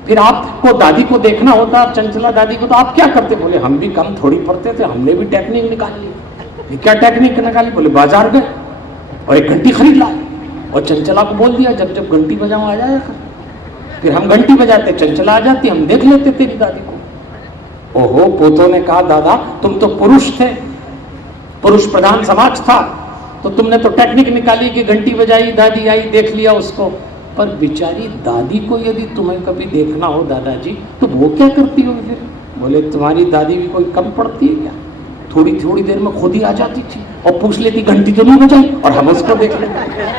फिर आपको दादी को देखना होता, चंचला दादी को, तो आप क्या करते? बोले हम भी कम थोड़ी पढ़ते थे, हमने भी टेक्निक निकाल ली। क्या टेक्निक निकाली? बोले बाजार गए और एक घंटी खरीद लाई और चंचला को बोल दिया जब जब घंटी बजाओ आ जाया कर। फिर हम घंटी बजाते, चंचला आ जाती, हम देख लेते तेरी दादी को। ओहो, पोतों ने कहा दादा तुम तो पुरुष थे, पुरुष प्रधान समाज था, तो तुमने तो टेक्निक निकाली कि घंटी बजाई, दादी आई, देख लिया उसको। पर बेचारी दादी को यदि तुम्हें कभी देखना हो दादाजी, तो वो क्या करती हो फिर? बोले तुम्हारी दादी भी कोई कम पड़ती है क्या? थोड़ी थोड़ी देर में खुद ही आ जाती थी और पूछ लेती घंटी तो नहीं बजाई, और हम उसको देख लेते।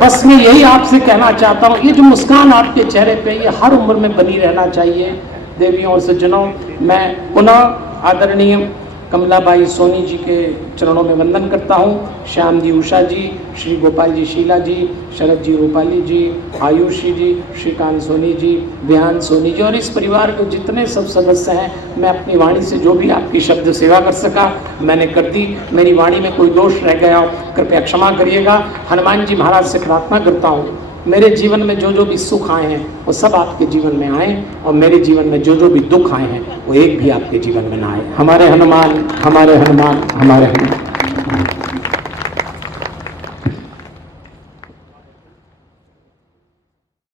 बस मैं यही आपसे कहना चाहता हूँ, ये जो मुस्कान आपके चेहरे पे, ये हर उम्र में बनी रहना चाहिए। देवियों और सज्जनों, मैं पुनः आदरणीय कमलाबाई सोनी जी के चरणों में वंदन करता हूँ। श्याम जी उषा जी, श्री गोपाल जी शीला जी, शरद जी रूपाली जी, आयुषी जी, श्रीकांत सोनी जी, विहान सोनी जी और इस परिवार के जितने सब सदस्य हैं, मैं अपनी वाणी से जो भी आपकी शब्द सेवा कर सका मैंने कर दी। मेरी वाणी में कोई दोष रह गया हो कृपया क्षमा करिएगा। हनुमान जी महाराज से प्रार्थना करता हूँ मेरे जीवन में जो जो भी सुख आए हैं वो सब आपके जीवन में आए, और मेरे जीवन में जो जो भी दुख आए हैं वो एक भी आपके जीवन में ना आए। हमारे हनुमान, हमारे हनुमान, हमारे हनुमान।